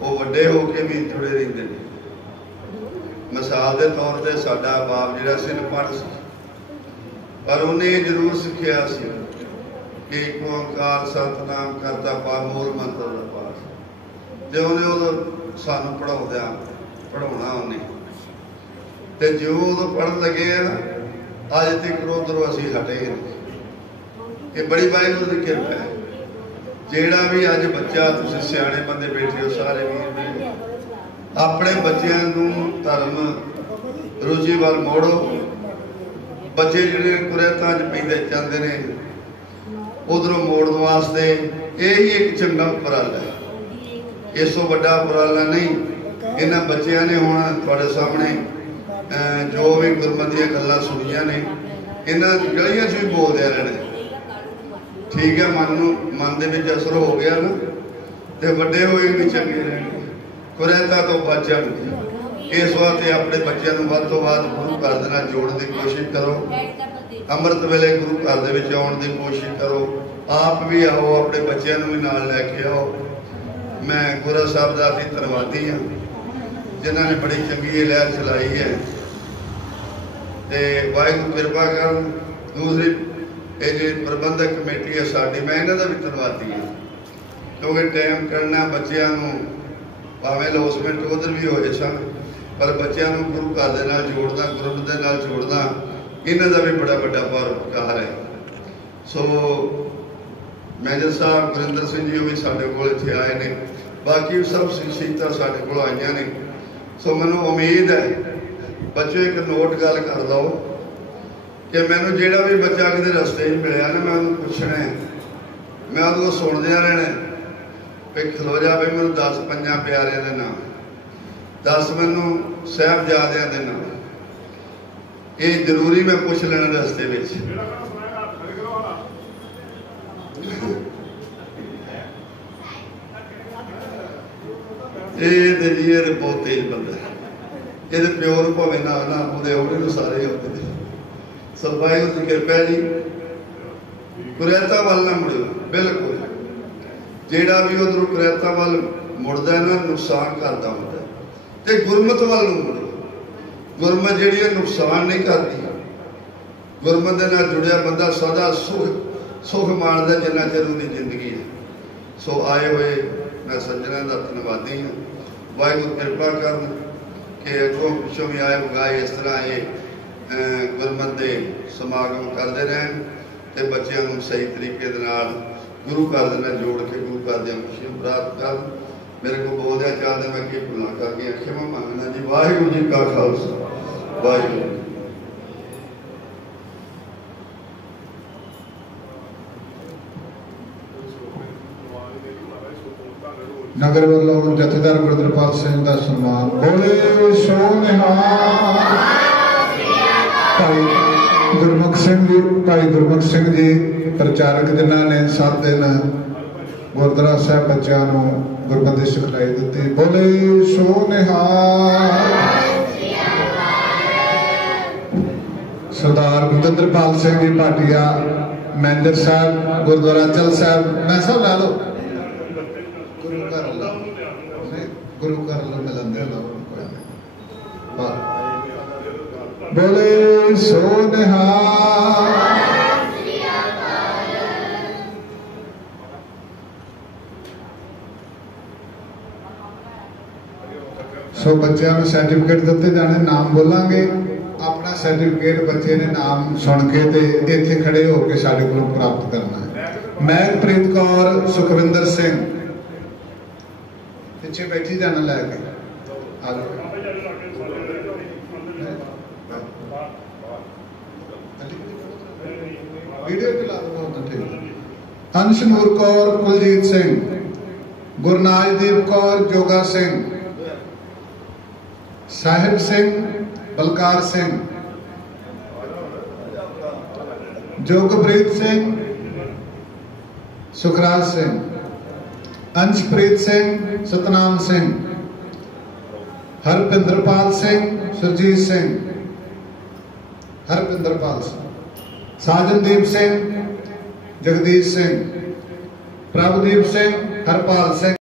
वो वड्डे होके भी जुड़े रहते हैं। मिसाल के तौर पर साडा बाप जिहड़ा सिर पढ़ सी, पर उन्हें जरूर सीखिया सी कि एक ओंकार सतनाम करता पा मूल मंत्र का पाठ। तो उन्हें उदों सानू पढ़ाउणा उन्हें तो जो उदों पढ़न लगे अज तक उधरों असीं हटे नहीं। ये बड़ी वाहिगुरू की किरपा है। जेड़ा भी अज बच्चा तुसीं सियाणे बंदे बैठे हो सारे वीर ने अपने बच्चों नूं धर्म रुचि वाल मोड़ो। बच्चे जिहड़े कुरैतां च पैंदे जांदे ने उधरों मोड़न वास्ते यही एक चंगा उपराला है। इस तो वड्डा उपराला नहीं। इन्हां बच्चियां ने हुण तुहाडे सामने जो भी गुरमत दी गल्लां सुनियां ने, इन्हां गलियां च भी बोलदे रहने। ठीक है, मन दे विच असर हो गया ना, ते वड्डे होए भी चंगे रहणगे, कुरैता तो बच जाणगे। इस वास्ते अपने बच्चों को वध तो वध गुरु घर दे नाल जोड़न की कोशिश करो। अमृत वेले गुरु घर दे विच आउण दी कोशिश करो। आप भी आओ, अपने बच्चों भी नाल लैके आओ। मैं गुरु साहब दा भी धन्नवादी हाँ, जिन्हां ने बड़ी चंगी लहर चलाई है। ते वाहिगुरू किरपा कर। दूसरी ये जी प्रबंधक कमेटी है साडी, मैं इन्हां दा भी धन्नवादी हाँ, क्योंकि टाइम करना बच्चों को भावें लॉसमेंट उधर भी होए सन, पर बच्चों को गुरु घर दे नाल जोड़ना, गुरु दे नाल जोड़ना, इन्हां दा भी बड़ा बड़ा परोपकार है। सो मैनेजर साहब गुरिंदर सिंह जी भी साडे कोल इत्थे आए ने, बाकी सब शख्सियतां साडे कोल आईयां ने। सो मैनूं उम्मीद है बच्चों एक नोट गल कर लो कि मैनूं जिहड़ा भी बच्चा किते रस्ते मिलिया ना, मैं उहनूं पुछना है, मैं उहदों सुणदिया रहना भी खलो जा भी मैनूं 10 पंजां प्यारिਆਂ ਦੇ नाम, 10 मैनूं साहिबजादिਆਂ ਦੇ नाम, ये जरूरी मैं पूछ लेना रस्ते विच। ये बहुत तेज बंदा है, ये प्यो नूं भावें ना आउंदे होणे सारे आउंदे। सो वाहिगुरू दी किरपा जी। कुरैता वाल ना मुड़ो, बिल्कुल जेड़ा भी उधरों कुरैता वाल मुड़दा है ना, नुकसान करता होंदा है। ते गुरमत वाल नूं मुड़ो, गुरमत जिहड़ी है नुकसान नहीं करती। गुरमत दे नाल जुड़िया बंदा सदा सुख माणदा जिन्ना चिर उहदी जिंदगी है। सो आए हुए मैं सज्जनां दा धन्नवादी हाँ। वाहिगुरू किरपा करन कि अगों पिछों भी आए बगाए इस तरह ये गुरमत दे समागम करते रहन ते बच्चों को सही तरीके दे नाल गुरु घर दे नाल जोड़ के गुरु घर दी खुशियां प्राप्त कर। मेरे को बोलदे चाहते मैं कि भुला करके क्षमा मांगना जी। वाहिगुरू जी का खालसा, वाहिगुरू। नगर वालों जथेदार गुरद्रपाल सिंह का सम्मान। बोले सो निहाल। भाई गुरमुख सिंह जी प्रचारक जिन्हों ने 7 दिन गुरुद्वारा साहब बच्चों को गुरमत सिखलाई दी। बोले सो निहाल। सरदार गुरद्रपाल सिंह जी भाटिया मैनेजर साहब गुरुद्वारा चल साहब, मैं सब ला लो गुरु घर लो मिलंदे लो। बोले सो निहाल। सो बच्चों को सर्टिफिकेट दिते जाने, नाम बोलांगे। अपना सर्टिफिकेट बच्चे ने नाम सुन के ते इत्थे खड़े होकर साडे कोलों प्राप्त करना है। महकप्रीत कौर, सुखविंदर सिंह पिछे बैठी जाना लैके वीडियो चला दो। अंशनूर कौर, कुलजीत सिंह, गुरनाजदीप कौर, जोगा सिंह, साहिब सिंह, बलकार सिंह, जोगप्रीत सिंह, सुखराज सिंह, अंशप्रीत सिंह, सतनाम सिंह, हरपिंदरपाल सिंह, सुरजीत सिंह, हरपिंदरपाल सिंह, साजनदीप सिंह, जगदीश सिंह, प्रभदीप सिंह, हरपाल सिंह।